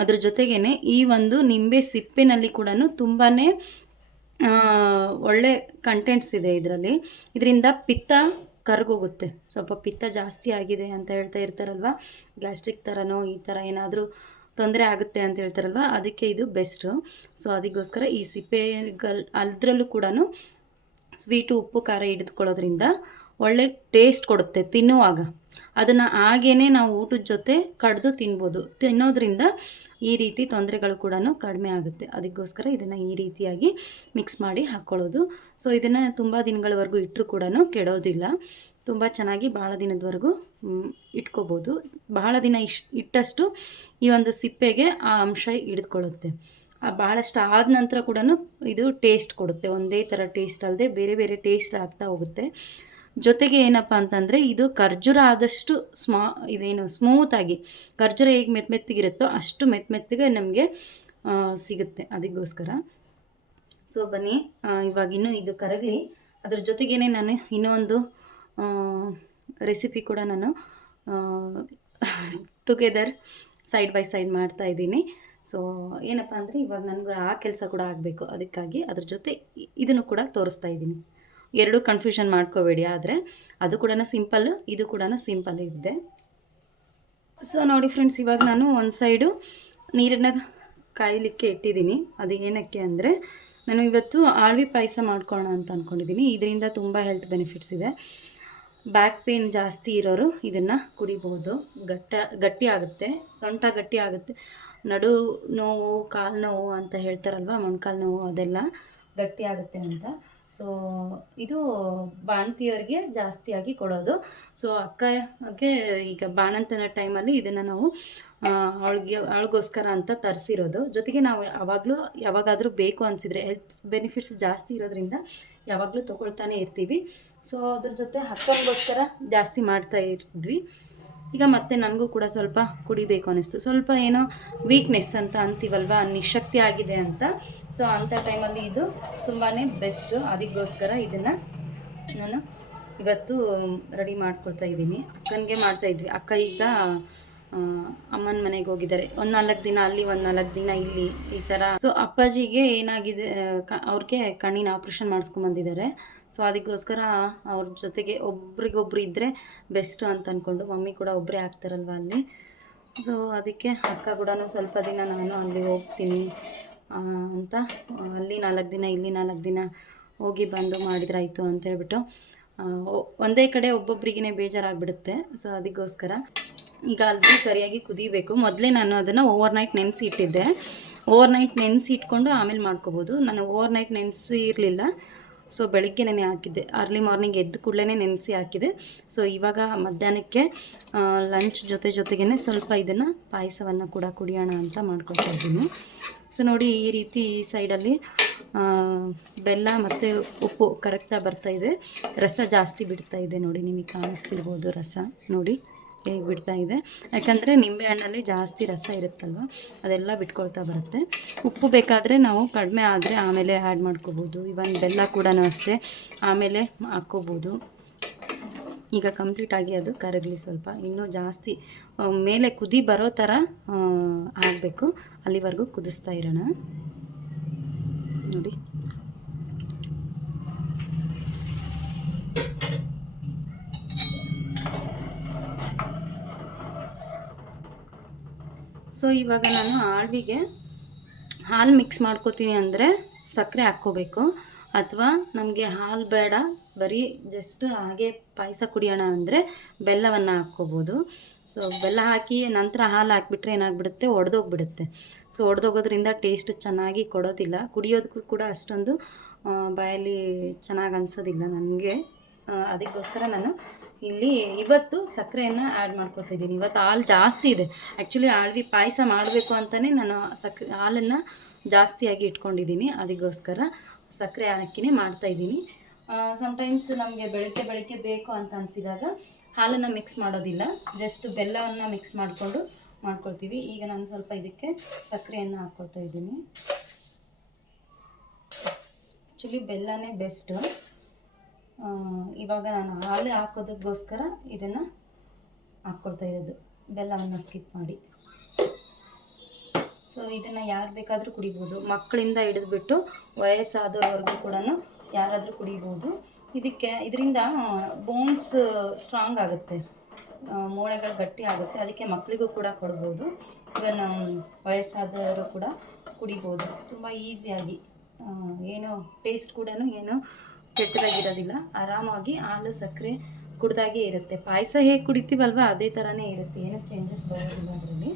ಅದ್ರ ಜೊತೆಗೇ ಈ ಒಂದು ನಿಂಬೆ ಸಿಪ್ಪೆನಲ್ಲಿ ಕೂಡ ತುಂಬಾ ಒಳ್ಳೆ ಕಂಟೆಂಟ್ಸ್ ಇದೆ ಇದರಲ್ಲಿ. ಇದರಿಂದ ಪಿತ್ತ ಕರಗೋಗುತ್ತೆ. ಸ್ವಲ್ಪ ಪಿತ್ತ ಜಾಸ್ತಿ ಆಗಿದೆ ಅಂತ ಹೇಳ್ತಾ ಇರ್ತಾರಲ್ವ, ಗ್ಯಾಸ್ಟ್ರಿಕ್ ಥರನೋ ಈ ಥರ ಏನಾದರೂ ತೊಂದರೆ ಆಗುತ್ತೆ ಅಂತ ಹೇಳ್ತಾರಲ್ವ, ಅದಕ್ಕೆ ಇದು ಬೆಸ್ಟು. ಸೊ ಅದಕ್ಕೋಸ್ಕರ ಈ ಅದರಲ್ಲೂ ಕೂಡ ಸ್ವೀಟು ಉಪ್ಪು ಖಾರ ಹಿಡಿದುಕೊಳ್ಳೋದ್ರಿಂದ ಒಳ್ಳೆ ಟೇಸ್ಟ್ ಕೊಡುತ್ತೆ ತಿನ್ನುವಾಗ. ಅದನ್ನು ಹಾಗೇ ನಾವು ಊಟದ ಜೊತೆ ಕಡಿದು ತಿನ್ಬೋದು. ತಿನ್ನೋದ್ರಿಂದ ಈ ರೀತಿ ತೊಂದರೆಗಳು ಕೂಡ ಕಡಿಮೆ ಆಗುತ್ತೆ. ಅದಕ್ಕೋಸ್ಕರ ಇದನ್ನು ಈ ರೀತಿಯಾಗಿ ಮಿಕ್ಸ್ ಮಾಡಿ ಹಾಕ್ಕೊಳ್ಳೋದು. ಸೊ ಇದನ್ನು ತುಂಬ ದಿನಗಳವರೆಗೂ ಇಟ್ಟರೂ ಕೂಡ ಕೆಡೋದಿಲ್ಲ. ತುಂಬ ಚೆನ್ನಾಗಿ ಭಾಳ ದಿನದವರೆಗೂ ಇಟ್ಕೋಬೋದು. ಬಹಳ ದಿನ ಇಟ್ಟಷ್ಟು ಈ ಒಂದು ಸಿಪ್ಪೆಗೆ ಆ ಅಂಶ ಹಿಡಿದುಕೊಳ್ಳುತ್ತೆ. ಭಾಳಷ್ಟು ಆದ ನಂತರ ಕೂಡ ಇದು ಟೇಸ್ಟ್ ಕೊಡುತ್ತೆ. ಒಂದೇ ಥರ ಟೇಸ್ಟ್ ಅಲ್ಲದೆ ಬೇರೆ ಬೇರೆ ಟೇಸ್ಟ್ ಆಗ್ತಾ ಹೋಗುತ್ತೆ. ಜೊತೆಗೆ ಏನಪ್ಪ ಅಂತಂದರೆ, ಇದು ಖರ್ಜೂರ ಆದಷ್ಟು ಇದೇನು ಸ್ಮೂತಾಗಿ, ಖರ್ಜೂರ ಹೇಗೆ ಮೆತ್ತಗಿರುತ್ತೋ ಅಷ್ಟು ಮೆತ್ತಗೆ ನಮಗೆ ಸಿಗುತ್ತೆ. ಅದಕ್ಕೋಸ್ಕರ ಸೊ ಬನ್ನಿ, ಇವಾಗ ಇನ್ನೂ ಇದು ಕರಗಲಿ. ಅದ್ರ ಜೊತೆಗೇ ನಾನು ಇನ್ನೊಂದು ರೆಸಿಪಿ ಕೂಡ ನಾನು ಟುಗೆದರ್ ಸೈಡ್ ಬೈ ಸೈಡ್ ಮಾಡ್ತಾಯಿದ್ದೀನಿ. ಸೊ ಏನಪ್ಪ ಅಂದರೆ, ಇವಾಗ ನನಗೆ ಆ ಕೆಲಸ ಕೂಡ ಆಗಬೇಕು, ಅದಕ್ಕಾಗಿ ಅದ್ರ ಜೊತೆ ಇದನ್ನು ಕೂಡ ತೋರಿಸ್ತಾ ಇದ್ದೀನಿ. ಎರಡೂ ಕನ್ಫ್ಯೂಷನ್ ಮಾಡ್ಕೋಬೇಡಿ. ಆದರೆ ಅದು ಕೂಡ ಸಿಂಪಲ್, ಇದು ಕೂಡ ಸಿಂಪಲ್ ಇದೆ. ಸೊ ನೋಡಿ ಫ್ರೆಂಡ್ಸ್, ಇವಾಗ ನಾನು ಒಂದು ಸೈಡು ನೀರನ್ನು ಕಾಯಲಿಕ್ಕೆ ಇಟ್ಟಿದ್ದೀನಿ. ಅದು ಏನಕ್ಕೆ ಅಂದರೆ, ನಾನು ಇವತ್ತು ಆಳ್ವಿ ಪಾಯಸ ಮಾಡ್ಕೊಳ್ಳೋಣ ಅಂತ ಅಂದ್ಕೊಂಡಿದ್ದೀನಿ. ಇದರಿಂದ ತುಂಬ ಹೆಲ್ತ್ ಬೆನಿಫಿಟ್ಸ್ ಇದೆ. ಬ್ಯಾಕ್ ಪೇನ್ ಜಾಸ್ತಿ ಇರೋರು ಇದನ್ನು ಕುಡಿಬೋದು. ಗಟ್ಟಿ ಆಗುತ್ತೆ, ಸೊಂಟ ಗಟ್ಟಿ ಆಗುತ್ತೆ. ನಡು ನೋವು, ಕಾಲು ನೋವು ಅಂತ ಹೇಳ್ತಾರಲ್ವ, ಮೊಣಕಾಲು ನೋವು, ಅದೆಲ್ಲ ಗಟ್ಟಿ ಆಗುತ್ತೆ ಅಂತ. ಸೊ ಇದು ಬಾಣಂತಿಯರಿಗೆ ಜಾಸ್ತಿಯಾಗಿ ಕೊಡೋದು. ಅಕ್ಕಗೆ ಈಗ ಬಾಣಂತನ ಟೈಮಲ್ಲಿ ಇದನ್ನು ನಾವು ಅವಳಿಗೋಸ್ಕರ ಅಂತ ತರಿಸಿರೋದು. ಜೊತೆಗೆ ನಾವು ಯಾವಾಗಾದರೂ ಬೇಕು ಅನಿಸಿದರೆ, ಹೆಲ್ತ್ ಬೆನಿಫಿಟ್ಸ್ ಜಾಸ್ತಿ ಇರೋದ್ರಿಂದ ಯಾವಾಗಲೂ ತೊಗೊಳ್ತಾನೆ ಇರ್ತೀವಿ. ಸೊ ಅದ್ರ ಜೊತೆ ಅಕ್ಕನಿಗೋಸ್ಕರ ಜಾಸ್ತಿ ಮಾಡ್ತಾ ಇದ್ವಿ. ಈಗ ಮತ್ತೆ ನನಗೂ ಕೂಡ ಸ್ವಲ್ಪ ಕುಡಿಬೇಕು ಅನ್ನಿಸ್ತು. ಸ್ವಲ್ಪ ಏನೋ ವೀಕ್ನೆಸ್ ಅಂತ ಅಂತೀವಲ್ವ, ನಿಶಕ್ತಿ ಆಗಿದೆ ಅಂತ. ಸೊ ಅಂಥ ಟೈಮಲ್ಲಿ ಇದು ತುಂಬಾ ಬೆಸ್ಟು. ಅದಕ್ಕೋಸ್ಕರ ಇದನ್ನು ನಾನು ಇವತ್ತು ರೆಡಿ ಮಾಡ್ಕೊಳ್ತಾ ಇದ್ದೀನಿ. ಅಕ್ಕನಿಗೆ ಮಾಡ್ತಾಯಿದ್ವಿ. ಅಕ್ಕ ಈಗ ಅಮ್ಮನ ಮನೆಗೆ ಹೋಗಿದ್ದಾರೆ. ಒಂದು 4 ದಿನ ಅಲ್ಲಿ, ಒಂದು 4 ದಿನ ಇಲ್ಲಿ, ಈ ಥರ. ಸೊ ಅಪ್ಪಾಜಿಗೆ ಏನಾಗಿದೆ, ಅವ್ರಿಗೆ ಕಣ್ಣಿನ ಆಪ್ರೇಷನ್ ಮಾಡಿಸ್ಕೊಂಬಂದಿದ್ದಾರೆ. ಸೊ ಅದಕ್ಕೋಸ್ಕರ ಅವ್ರ ಜೊತೆಗೆ ಒಬ್ರಿಗೊಬ್ರು ಇದ್ದರೆ ಬೆಸ್ಟು ಅಂತ ಅಂದ್ಕೊಂಡು, ಮಮ್ಮಿ ಕೂಡ ಒಬ್ಬರೇ ಆಗ್ತಾರಲ್ವ ಅಲ್ಲಿ. ಸೊ ಅದಕ್ಕೆ ಅಕ್ಕ ಕೂಡ ಸ್ವಲ್ಪ ದಿನ ನಾನು ಅಲ್ಲಿ ಹೋಗ್ತೀನಿ ಅಂತ, ಅಲ್ಲಿ 4 ದಿನ, ಇಲ್ಲಿ 4 ದಿನ ಹೋಗಿ ಬಂದು ಮಾಡಿದ್ರಾಯ್ತು ಅಂತ ಹೇಳ್ಬಿಟ್ಟು, ಒಂದೇ ಕಡೆ ಒಬ್ಬೊಬ್ರಿಗೇ ಬೇಜಾರಾಗ್ಬಿಡುತ್ತೆ. ಸೊ ಅದಕ್ಕೋಸ್ಕರ ಈಗ ಅಲ್ಲಿ ಸರಿಯಾಗಿ ಕುದಿಬೇಕು. ಮೊದಲೇ ನಾನು ಅದನ್ನು ಓವರ್ನೈಟ್ ನೆನೆಸಿ ಇಟ್ಟಿದ್ದೆ. ಓವರ್ನೈಟ್ ನೆನೆಸಿ ಇಟ್ಕೊಂಡು ಆಮೇಲೆ ಮಾಡ್ಕೋಬೋದು. ನಾನು ಓವರ್ನೈಟ್ ನೆನೆಸಿ ಇರಲಿಲ್ಲ. ಸೊ ಬೆಳಗ್ಗೆ ನೆನೆ ಹಾಕಿದ್ದೆ, ಅರ್ಲಿ ಮಾರ್ನಿಂಗ್ ಎದ್ದು ಕೂಡಲೇ ನೆನೆಸಿ ಹಾಕಿದೆ. ಸೊ ಇವಾಗ ಮಧ್ಯಾಹ್ನಕ್ಕೆ ಲಂಚ್ ಜೊತೆಗೇ ಸ್ವಲ್ಪ ಇದನ್ನು ಪಾಯಸವನ್ನು ಕೂಡ ಕುಡಿಯೋಣ ಅಂತ ಮಾಡ್ಕೊಳ್ತಾ ಇದ್ದೀನಿ. ಸೊ ನೋಡಿ, ಈ ರೀತಿ ಈ ಸೈಡಲ್ಲಿ ಬೆಲ್ಲ ಮತ್ತು ಉಪ್ಪು ಕರೆಕ್ಟಾಗಿ ಬರ್ತಾಯಿದೆ. ರಸ ಜಾಸ್ತಿ ಬಿಡ್ತಾ ಇದೆ ನೋಡಿ, ನಿಮಗೆ ಕಾಣಿಸ್ತಿರ್ಬೋದು ರಸ ನೋಡಿ ಹೇಗೆ ಬಿಡ್ತಾ ಇದೆ. ಯಾಕಂದರೆ ನಿಂಬೆಹಣ್ಣಲ್ಲಿ ಜಾಸ್ತಿ ರಸ ಇರುತ್ತಲ್ವ, ಅದೆಲ್ಲ ಬಿಟ್ಕೊಳ್ತಾ ಬರುತ್ತೆ. ಉಪ್ಪು ಬೇಕಾದರೆ ನಾವು ಕಡಿಮೆ ಆದರೆ ಆಮೇಲೆ ಆ್ಯಡ್ ಮಾಡ್ಕೋಬೋದು. ಇವನ್ ಬೆಲ್ಲ ಕೂಡ ಅಷ್ಟೇ ಆಮೇಲೆ ಹಾಕ್ಕೋಬೋದು. ಈಗ ಕಂಪ್ಲೀಟಾಗಿ ಅದು ಕರಗಲಿ, ಸ್ವಲ್ಪ ಇನ್ನೂ ಜಾಸ್ತಿ ಮೇಲೆ ಕುದಿ ಬರೋ ಥರ ಆಗಬೇಕು. ಅಲ್ಲಿವರೆಗೂ ಕುದಿಸ್ತಾ ಇರೋಣ ನೋಡಿ. ಸೊ ಇವಾಗ ನಾನು ಆಳ್ವಿಗೆ ಹಾಲು ಮಿಕ್ಸ್ ಮಾಡ್ಕೋತೀನಿ ಅಂದರೆ ಸಕ್ಕರೆ ಹಾಕ್ಕೋಬೇಕು. ಅಥವಾ ನಮಗೆ ಹಾಲು ಬೇಡ, ಬರೀ ಜಸ್ಟ್ ಹಾಗೆ ಪಾಯಸ ಕುಡಿಯೋಣ ಅಂದರೆ ಬೆಲ್ಲವನ್ನು ಹಾಕ್ಕೋಬೋದು. ಸೊ ಬೆಲ್ಲ ಹಾಕಿ ನಂತರ ಹಾಲು ಹಾಕಿಬಿಟ್ರೆ ಏನಾಗ್ಬಿಡುತ್ತೆ, ಒಡೆದೋಗ್ಬಿಡುತ್ತೆ. ಸೊ ಒಡೆದೋಗೋದ್ರಿಂದ ಟೇಸ್ಟ್ ಚೆನ್ನಾಗಿ ಕೊಡೋದಿಲ್ಲ. ಕುಡಿಯೋದಕ್ಕೂ ಕೂಡ ಅಷ್ಟೊಂದು ಬಾಯಲ್ಲಿ ಚೆನ್ನಾಗಿ ಅನಿಸೋದಿಲ್ಲ ನನಗೆ. ಅದಕ್ಕೋಸ್ಕರ ನಾನು ಇಲ್ಲಿ ಇವತ್ತು ಸಕ್ಕರೆಯನ್ನು ಆ್ಯಡ್ ಮಾಡ್ಕೊತಿದ್ದೀನಿ. ಇವತ್ತು ಹಾಲು ಜಾಸ್ತಿ ಇದೆ. ಆ್ಯಕ್ಚುಲಿ ಆಳ್ವಿ ಪಾಯಸ ಮಾಡಬೇಕು ಅಂತಲೇ ನಾನು ಹಾಲನ್ನು ಜಾಸ್ತಿಯಾಗಿ ಇಟ್ಕೊಂಡಿದ್ದೀನಿ. ಅದಕ್ಕೋಸ್ಕರ ಸಕ್ಕರೆ ಹಾಕಿನೇ ಮಾಡ್ತಾಯಿದ್ದೀನಿ. ಸಮ್ಟೈಮ್ಸ್ ನಮಗೆ ಬೆಳಗ್ಗೆ ಬೇಕು ಅಂತ ಅನಿಸಿದಾಗ ಹಾಲನ್ನು ಮಿಕ್ಸ್ ಮಾಡೋದಿಲ್ಲ, ಜಸ್ಟ್ ಬೆಲ್ಲವನ್ನು ಮಿಕ್ಸ್ ಮಾಡ್ಕೊಳ್ತೀವಿ. ಈಗ ನಾನು ಸ್ವಲ್ಪ ಇದಕ್ಕೆ ಸಕ್ಕರೆಯನ್ನು ಹಾಕ್ಕೊಳ್ತಾ ಇದ್ದೀನಿ. ಆ್ಯಕ್ಚುಲಿ ಬೆಲ್ಲನೇ ಬೆಸ್ಟು. ಇವಾಗ ನಾನು ಹಾಲು ಹಾಕೋದಕ್ಕೋಸ್ಕರ ಇದನ್ನು ಹಾಕ್ಕೊಳ್ತಾ ಇರೋದು, ಬೆಲ್ಲವನ್ನು ಸ್ಕಿಪ್ ಮಾಡಿ. ಸೊ ಇದನ್ನು ಯಾರು ಬೇಕಾದರೂ ಕುಡಿಬೋದು, ಮಕ್ಕಳಿಂದ ಹಿಡಿದುಬಿಟ್ಟು ವಯಸ್ಸಾದವ್ರಿಗೂ ಕೂಡ ಯಾರಾದರೂ ಕುಡಿಬೋದು. ಇದರಿಂದ ಬೋನ್ಸ್ ಸ್ಟ್ರಾಂಗ್ ಆಗುತ್ತೆ, ಮೂಳೆಗಳು ಗಟ್ಟಿ ಆಗುತ್ತೆ. ಅದಕ್ಕೆ ಮಕ್ಕಳಿಗೂ ಕೂಡ ಕೊಡ್ಬೋದು. ಇವನ್ ವಯಸ್ಸಾದವರು ಕೂಡ ಕುಡಿಬೋದು ತುಂಬ ಈಸಿಯಾಗಿ. ಏನೋ ಟೇಸ್ಟ್ ಕೂಡ ಏನು ಕೆಟ್ಟದಾಗಿರೋದಿಲ್ಲ, ಆರಾಮಾಗಿ ಹಾಲು ಸಕ್ಕರೆ ಕುಡ್ದಾಗೆ ಇರುತ್ತೆ. ಪಾಯಸ ಹೇಗೆ ಕುಡಿತೀವಲ್ವ ಅದೇ ಥರನೇ ಇರುತ್ತೆ, ಏನೂ ಚೇಂಜಸ್ ಬರೋದಿಲ್ಲ ಅದರಲ್ಲಿ.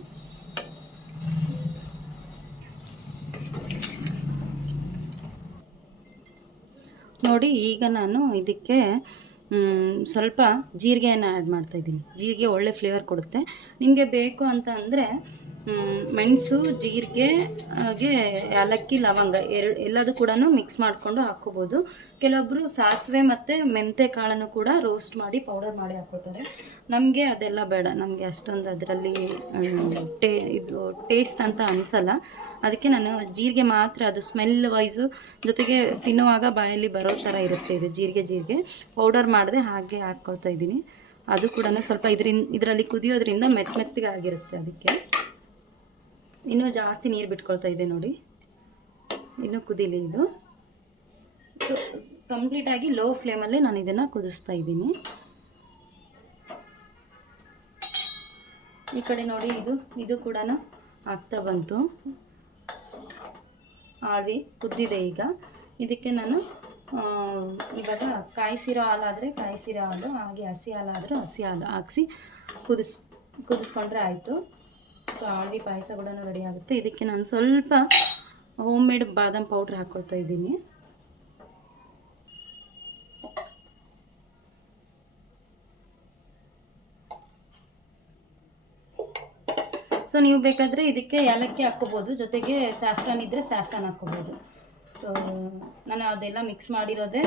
ನೋಡಿ, ಈಗ ನಾನು ಇದಕ್ಕೆ ಸ್ವಲ್ಪ ಜೀರಿಗೆಯನ್ನು ಆ್ಯಡ್ ಮಾಡ್ತಾಯಿದ್ದೀನಿ. ಜೀರಿಗೆ ಒಳ್ಳೆ ಫ್ಲೇವರ್ ಕೊಡುತ್ತೆ. ನಿಮಗೆ ಬೇಕು ಅಂತ ಅಂದರೆ ಮೆಣಸು, ಜೀರಿಗೆ, ಹಾಗೆ ಏಲಕ್ಕಿ, ಲವಂಗ ಎಲ್ಲದೂ ಕೂಡ ಮಿಕ್ಸ್ ಮಾಡಿಕೊಂಡು ಹಾಕ್ಕೋಬೋದು. ಕೆಲವೊಬ್ಬರು ಸಾಸಿವೆ ಮತ್ತು ಮೆಂತ್ಯ ಕಾಳನ್ನು ಕೂಡ ರೋಸ್ಟ್ ಮಾಡಿ ಪೌಡರ್ ಮಾಡಿ ಹಾಕ್ಕೊಳ್ತಾರೆ. ನಮಗೆ ಅದೆಲ್ಲ ಬೇಡ, ನಮಗೆ ಅಷ್ಟೊಂದು ಅದರಲ್ಲಿ ಟೇಸ್ಟ್ ಅಂತ ಅನಿಸಲ್ಲ. ಅದಕ್ಕೆ ನಾನು ಜೀರಿಗೆ ಮಾತ್ರ, ಅದು ಸ್ಮೆಲ್ ವೈಸು, ಜೊತೆಗೆ ತಿನ್ನುವಾಗ ಬಾಯಲ್ಲಿ ಬರೋ ಥರ ಇರುತ್ತೆ. ಇದು ಜೀರಿಗೆ ಪೌಡರ್ ಮಾಡದೆ ಹಾಗೆ ಹಾಕ್ಕೊಳ್ತಾ ಇದ್ದೀನಿ. ಅದು ಕೂಡ ಸ್ವಲ್ಪ ಇದರಲ್ಲಿ ಕುದಿಯೋದ್ರಿಂದ ಮೆತ್ತಗೆ ಆಗಿರುತ್ತೆ. ಅದಕ್ಕೆ ಇನ್ನೂ ಜಾಸ್ತಿ ನೀರು ಬಿಟ್ಕೊಳ್ತಾ ಇದೆ ನೋಡಿ, ಇನ್ನೂ ಕುದೀಲಿ ಇದು. ಸೊ ಕಂಪ್ಲೀಟಾಗಿ ಲೋ ಫ್ಲೇಮಲ್ಲೇ ನಾನು ಇದನ್ನು ಕುದಿಸ್ತಾ ಇದ್ದೀನಿ. ಈ ಕಡೆ ನೋಡಿ, ಇದು ಕೂಡ ಆಗ್ತಾ ಬಂತು. ಆಳ್ವಿ ಕುದ್ದಿದೆ. ಈಗ ಇದಕ್ಕೆ ನಾನು ಇವಾಗ ಕಾಯಿಸಿರೋ ಹಾಲಾದರೆ ಕಾಯಿಸಿರೋ ಹಾಲು, ಹಾಗೆ ಹಸಿ ಹಾಲಾದರೂ ಹಸಿ ಹಾಲು ಹಾಕ್ಸಿ ಕುದಿಸ್ಕೊಂಡ್ರೆ ಆಯಿತು. ಸೊ ಆಳ್ವಿ ಪಾಯಸ ಕೂಡ ರೆಡಿ ಆಗುತ್ತೆ. ಇದಕ್ಕೆ ನಾನು ಸ್ವಲ್ಪ ಹೋಮ್ ಮೇಡ್ ಬಾದಾಮ್ ಪೌಡ್ರ್ ಹಾಕ್ಕೊಳ್ತಾ ಇದ್ದೀನಿ. ಸೊ ನೀವು ಬೇಕಾದರೆ ಇದಕ್ಕೆ ಏಲಕ್ಕಿ ಹಾಕ್ಕೋಬೋದು, ಜೊತೆಗೆ ಸ್ಯಾಫ್ರಾನ್ ಇದ್ದರೆ ಸ್ಯಾಫ್ರಾನ್ ಹಾಕ್ಕೋಬೋದು. ಸೊ ನಾನು ಅದೆಲ್ಲ ಮಿಕ್ಸ್ ಮಾಡಿರೋದೇ,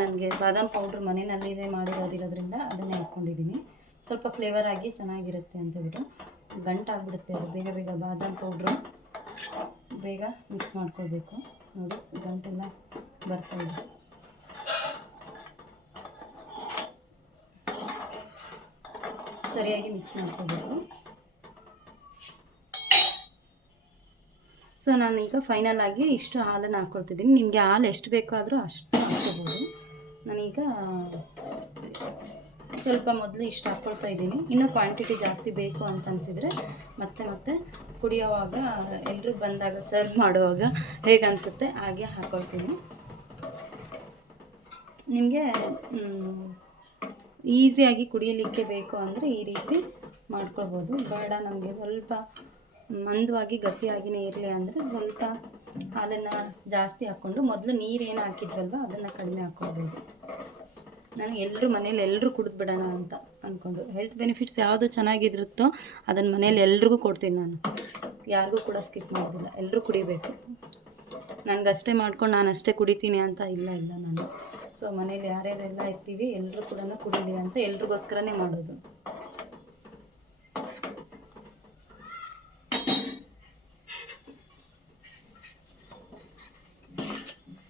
ನನಗೆ ಬಾದಾಮ್ ಪೌಡ್ರ್ ಮನೆಯಲ್ಲಿದೆ ಮಾಡಿರೋದಿರೋದ್ರಿಂದ ಅದನ್ನೇ ಹಾಕ್ಕೊಂಡಿದ್ದೀನಿ. ಸ್ವಲ್ಪ ಫ್ಲೇವರ್ ಆಗಿ ಚೆನ್ನಾಗಿರುತ್ತೆ ಅಂತೇಳ್ಬಿಟ್ಟು. ಗಂಟಾಗ್ಬಿಡುತ್ತೆ ಅದು ಬೇಗ ಬೇಗ. ಬಾದಾಮ್ ಪೌಡ್ರು ಬೇಗ ಮಿಕ್ಸ್ ಮಾಡ್ಕೊಳ್ಬೇಕು. ನೋಡಿ ಗಂಟೆಲ್ಲ ಬರ್ತಾಯಿದೆ. ಸರಿಯಾಗಿ ಮಿಕ್ಸ್ ಮಾಡ್ಕೊಳ್ಬೇಕು. ಸೊ ನಾನೀಗ ಫೈನಲ್ ಆಗಿ ಇಷ್ಟು ಹಾಲನ್ನು ಹಾಕ್ಕೊಳ್ತಿದ್ದೀನಿ. ನಿಮಗೆ ಹಾಲು ಎಷ್ಟು ಬೇಕೋ ಆದರೂ ಅಷ್ಟು ಹಾಕ್ಕೋಬೋದು. ನಾನೀಗ ಸ್ವಲ್ಪ ಮೊದಲು ಇಷ್ಟು ಹಾಕ್ಕೊಳ್ತಾ ಇದ್ದೀನಿ. ಇನ್ನೂ ಕ್ವಾಂಟಿಟಿ ಜಾಸ್ತಿ ಬೇಕು ಅಂತ ಅನಿಸಿದರೆ ಮತ್ತೆ ಕುಡಿಯೋವಾಗ ಎಲ್ಲರೂ ಬಂದಾಗ ಸರ್ವ್ ಮಾಡುವಾಗ ಹೇಗೆ ಅನಿಸುತ್ತೆ ಹಾಗೆ ಹಾಕ್ಕೊಳ್ತೀನಿ. ನಿಮಗೆ ಈಸಿಯಾಗಿ ಕುಡಿಯಲಿಕ್ಕೆ ಬೇಕು ಅಂದರೆ ಈ ರೀತಿ ಮಾಡ್ಕೊಳ್ಬೋದು. ಬೇಡ ನಮಗೆ ಸ್ವಲ್ಪ ಮಂದವಾಗಿ ಗಟ್ಟಿಯಾಗಿಯೇ ಇರಲಿ ಅಂದರೆ ಸ್ವಲ್ಪ ಹಾಲನ್ನು ಜಾಸ್ತಿ ಹಾಕ್ಕೊಂಡು ಮೊದಲು ನೀರೇನು ಹಾಕಿದ್ವಲ್ವ ಅದನ್ನು ಕಡಿಮೆ ಹಾಕ್ಕೊಳ್ಬೋದು. ನಾನು ಮನೇಲಿ ಎಲ್ಲರೂ ಕುಡಿದ್ಬಿಡೋಣ ಅಂತ ಅಂದ್ಕೊಂಡು, ಹೆಲ್ತ್ ಬೆನಿಫಿಟ್ಸ್ ಯಾವುದು ಚೆನ್ನಾಗಿರುತ್ತೋ ಅದನ್ನು ಮನೇಲಿ ಎಲ್ರಿಗೂ ಕೊಡ್ತೀನಿ. ನಾನು ಯಾರಿಗೂ ಕೂಡ ಸ್ಕಿಪ್ ಮಾಡೋದಿಲ್ಲ, ಎಲ್ಲರೂ ಕುಡಿಬೇಕು. ನನಗಷ್ಟೇ ಮಾಡ್ಕೊಂಡು ನಾನು ಅಷ್ಟೇ ಕುಡಿತೀನಿ ಅಂತ ಇಲ್ಲ ನಾನು. ಸೊ ಮನೇಲಿ ಯಾರ್ಯಾರೆಲ್ಲ ಇರ್ತೀವಿ ಎಲ್ಲರೂ ಕೂಡ ಕುಡೀಲಿ ಅಂತ ಎಲ್ರಿಗೋಸ್ಕರನೇ ಮಾಡೋದು.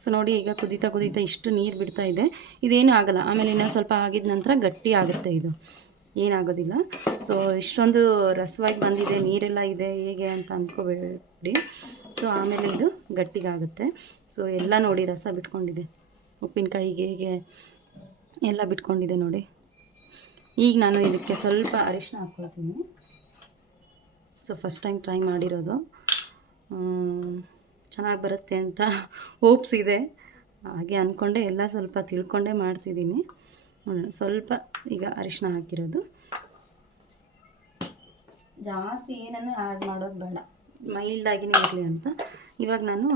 ಸೊ ನೋಡಿ ಈಗ ಕುದೀತಾ ಇಷ್ಟು ನೀರು ಬಿಡ್ತಾ ಇದೆ. ಇದೇನು ಆಗಲ್ಲ. ಆಮೇಲೆ ಇನ್ನೂ ಸ್ವಲ್ಪ ಆಗಿದ ನಂತರ ಗಟ್ಟಿ ಆಗುತ್ತೆ. ಇದು ಏನಾಗೋದಿಲ್ಲ. ಸೊ ಇಷ್ಟೊಂದು ರಸವಾಗಿ ಬಂದಿದೆ, ನೀರೆಲ್ಲ ಇದೆ ಹೇಗೆ ಅಂತ ಅಂದ್ಕೋಬೇಡಿ. ಸೊ ಆಮೇಲೆ ಇದು ಗಟ್ಟಿಗಾಗುತ್ತೆ. ಸೊ ಎಲ್ಲ ನೋಡಿ ರಸ ಬಿಟ್ಕೊಂಡಿದೆ, ಉಪ್ಪಿನಕಾಯಿಗೆ ಹೇಗೆ ಎಲ್ಲ ಬಿಟ್ಕೊಂಡಿದೆ ನೋಡಿ. ಈಗ ನಾನು ಇದಕ್ಕೆ ಸ್ವಲ್ಪ ಅರಿಶಿನ ಹಾಕ್ಕೊಳ್ತೀನಿ. ಸೊ ಫಸ್ಟ್ ಟೈಮ್ ಟ್ರೈ ಮಾಡಿರೋದು, ಚೆನ್ನಾಗಿ ಬರುತ್ತೆ ಅಂತ ಹೋಪ್ಸ್ ಇದೆ. ಹಾಗೆ ಅಂದ್ಕೊಂಡೆ ಎಲ್ಲ ಸ್ವಲ್ಪ ತಿಳ್ಕೊಂಡೇ ಮಾಡ್ತಿದ್ದೀನಿ. ಸ್ವಲ್ಪ ಈಗ ಅರಿಶಿನ ಹಾಕಿರೋದು, ಜಾಸ್ತಿ ಏನನ್ನು ಆ್ಯಡ್ ಮಾಡೋದು ಬೇಡ, ಮೈಲ್ಡಾಗಿಯೇ ಇರಲಿ ಅಂತ. ಇವಾಗ ನಾನು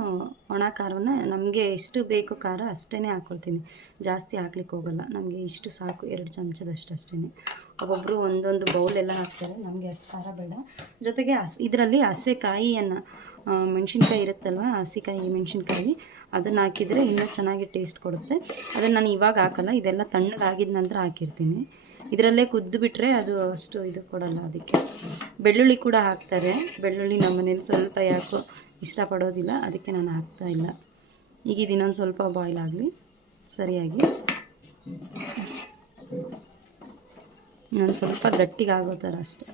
ಒಣ ಖಾರವನ್ನು ನಮಗೆ ಎಷ್ಟು ಬೇಕು ಖಾರ ಅಷ್ಟೇ ಹಾಕ್ಕೊಳ್ತೀನಿ, ಜಾಸ್ತಿ ಹಾಕ್ಲಿಕ್ಕೆ ಹೋಗಲ್ಲ. ನಮಗೆ ಇಷ್ಟು ಸಾಕು, 2 ಚಮಚದಷ್ಟು ಅಷ್ಟೇ. ಒಬ್ಬೊಬ್ಬರು ಒಂದೊಂದು ಬೌಲೆಲ್ಲ ಹಾಕ್ತಾರೆ, ನಮಗೆ ಅಷ್ಟು ಖಾರ ಬೇಡ. ಜೊತೆಗೆ ಇದರಲ್ಲಿ ಹಸೆಕಾಯಿಯನ್ನು, ಮೆಣಸಿನ್ಕಾಯಿ ಇರುತ್ತಲ್ವ, ಹಸಿಕಾಯಿ ಮೆಣಸಿನ್ಕಾಯಿ, ಅದನ್ನು ಹಾಕಿದರೆ ಇನ್ನೂ ಚೆನ್ನಾಗಿ ಟೇಸ್ಟ್ ಕೊಡುತ್ತೆ. ಅದನ್ನು ನಾನು ಇವಾಗ ಹಾಕಲ್ಲ, ಇದೆಲ್ಲ ತಣ್ಣಗಾಗಿದ ನಂತರ ಹಾಕಿರ್ತೀನಿ. ಇದರಲ್ಲೇ ಕುದ್ದು ಬಿಟ್ಟರೆ ಅದು ಅಷ್ಟು ಇದು ಕೊಡಲ್ಲ. ಅದಕ್ಕೆ ಬೆಳ್ಳುಳ್ಳಿ ಕೂಡ ಹಾಕ್ತಾರೆ. ಬೆಳ್ಳುಳ್ಳಿ ನಮ್ಮ ಮನೇಲಿ ಸ್ವಲ್ಪ ಯಾಕೋ ಇಷ್ಟಪಡೋದಿಲ್ಲ, ಅದಕ್ಕೆ ನಾನು ಹಾಕ್ತಾಯಿಲ್ಲ. ಈಗ ಇದು ಇನ್ನೊಂದು ಸ್ವಲ್ಪ ಬಾಯ್ಲ್ ಆಗಲಿ ಸರಿಯಾಗಿ. ಇನ್ನೊಂದು ಸ್ವಲ್ಪ ಗಟ್ಟಿಗಾಗೋ ಥರ ಅಷ್ಟೆ.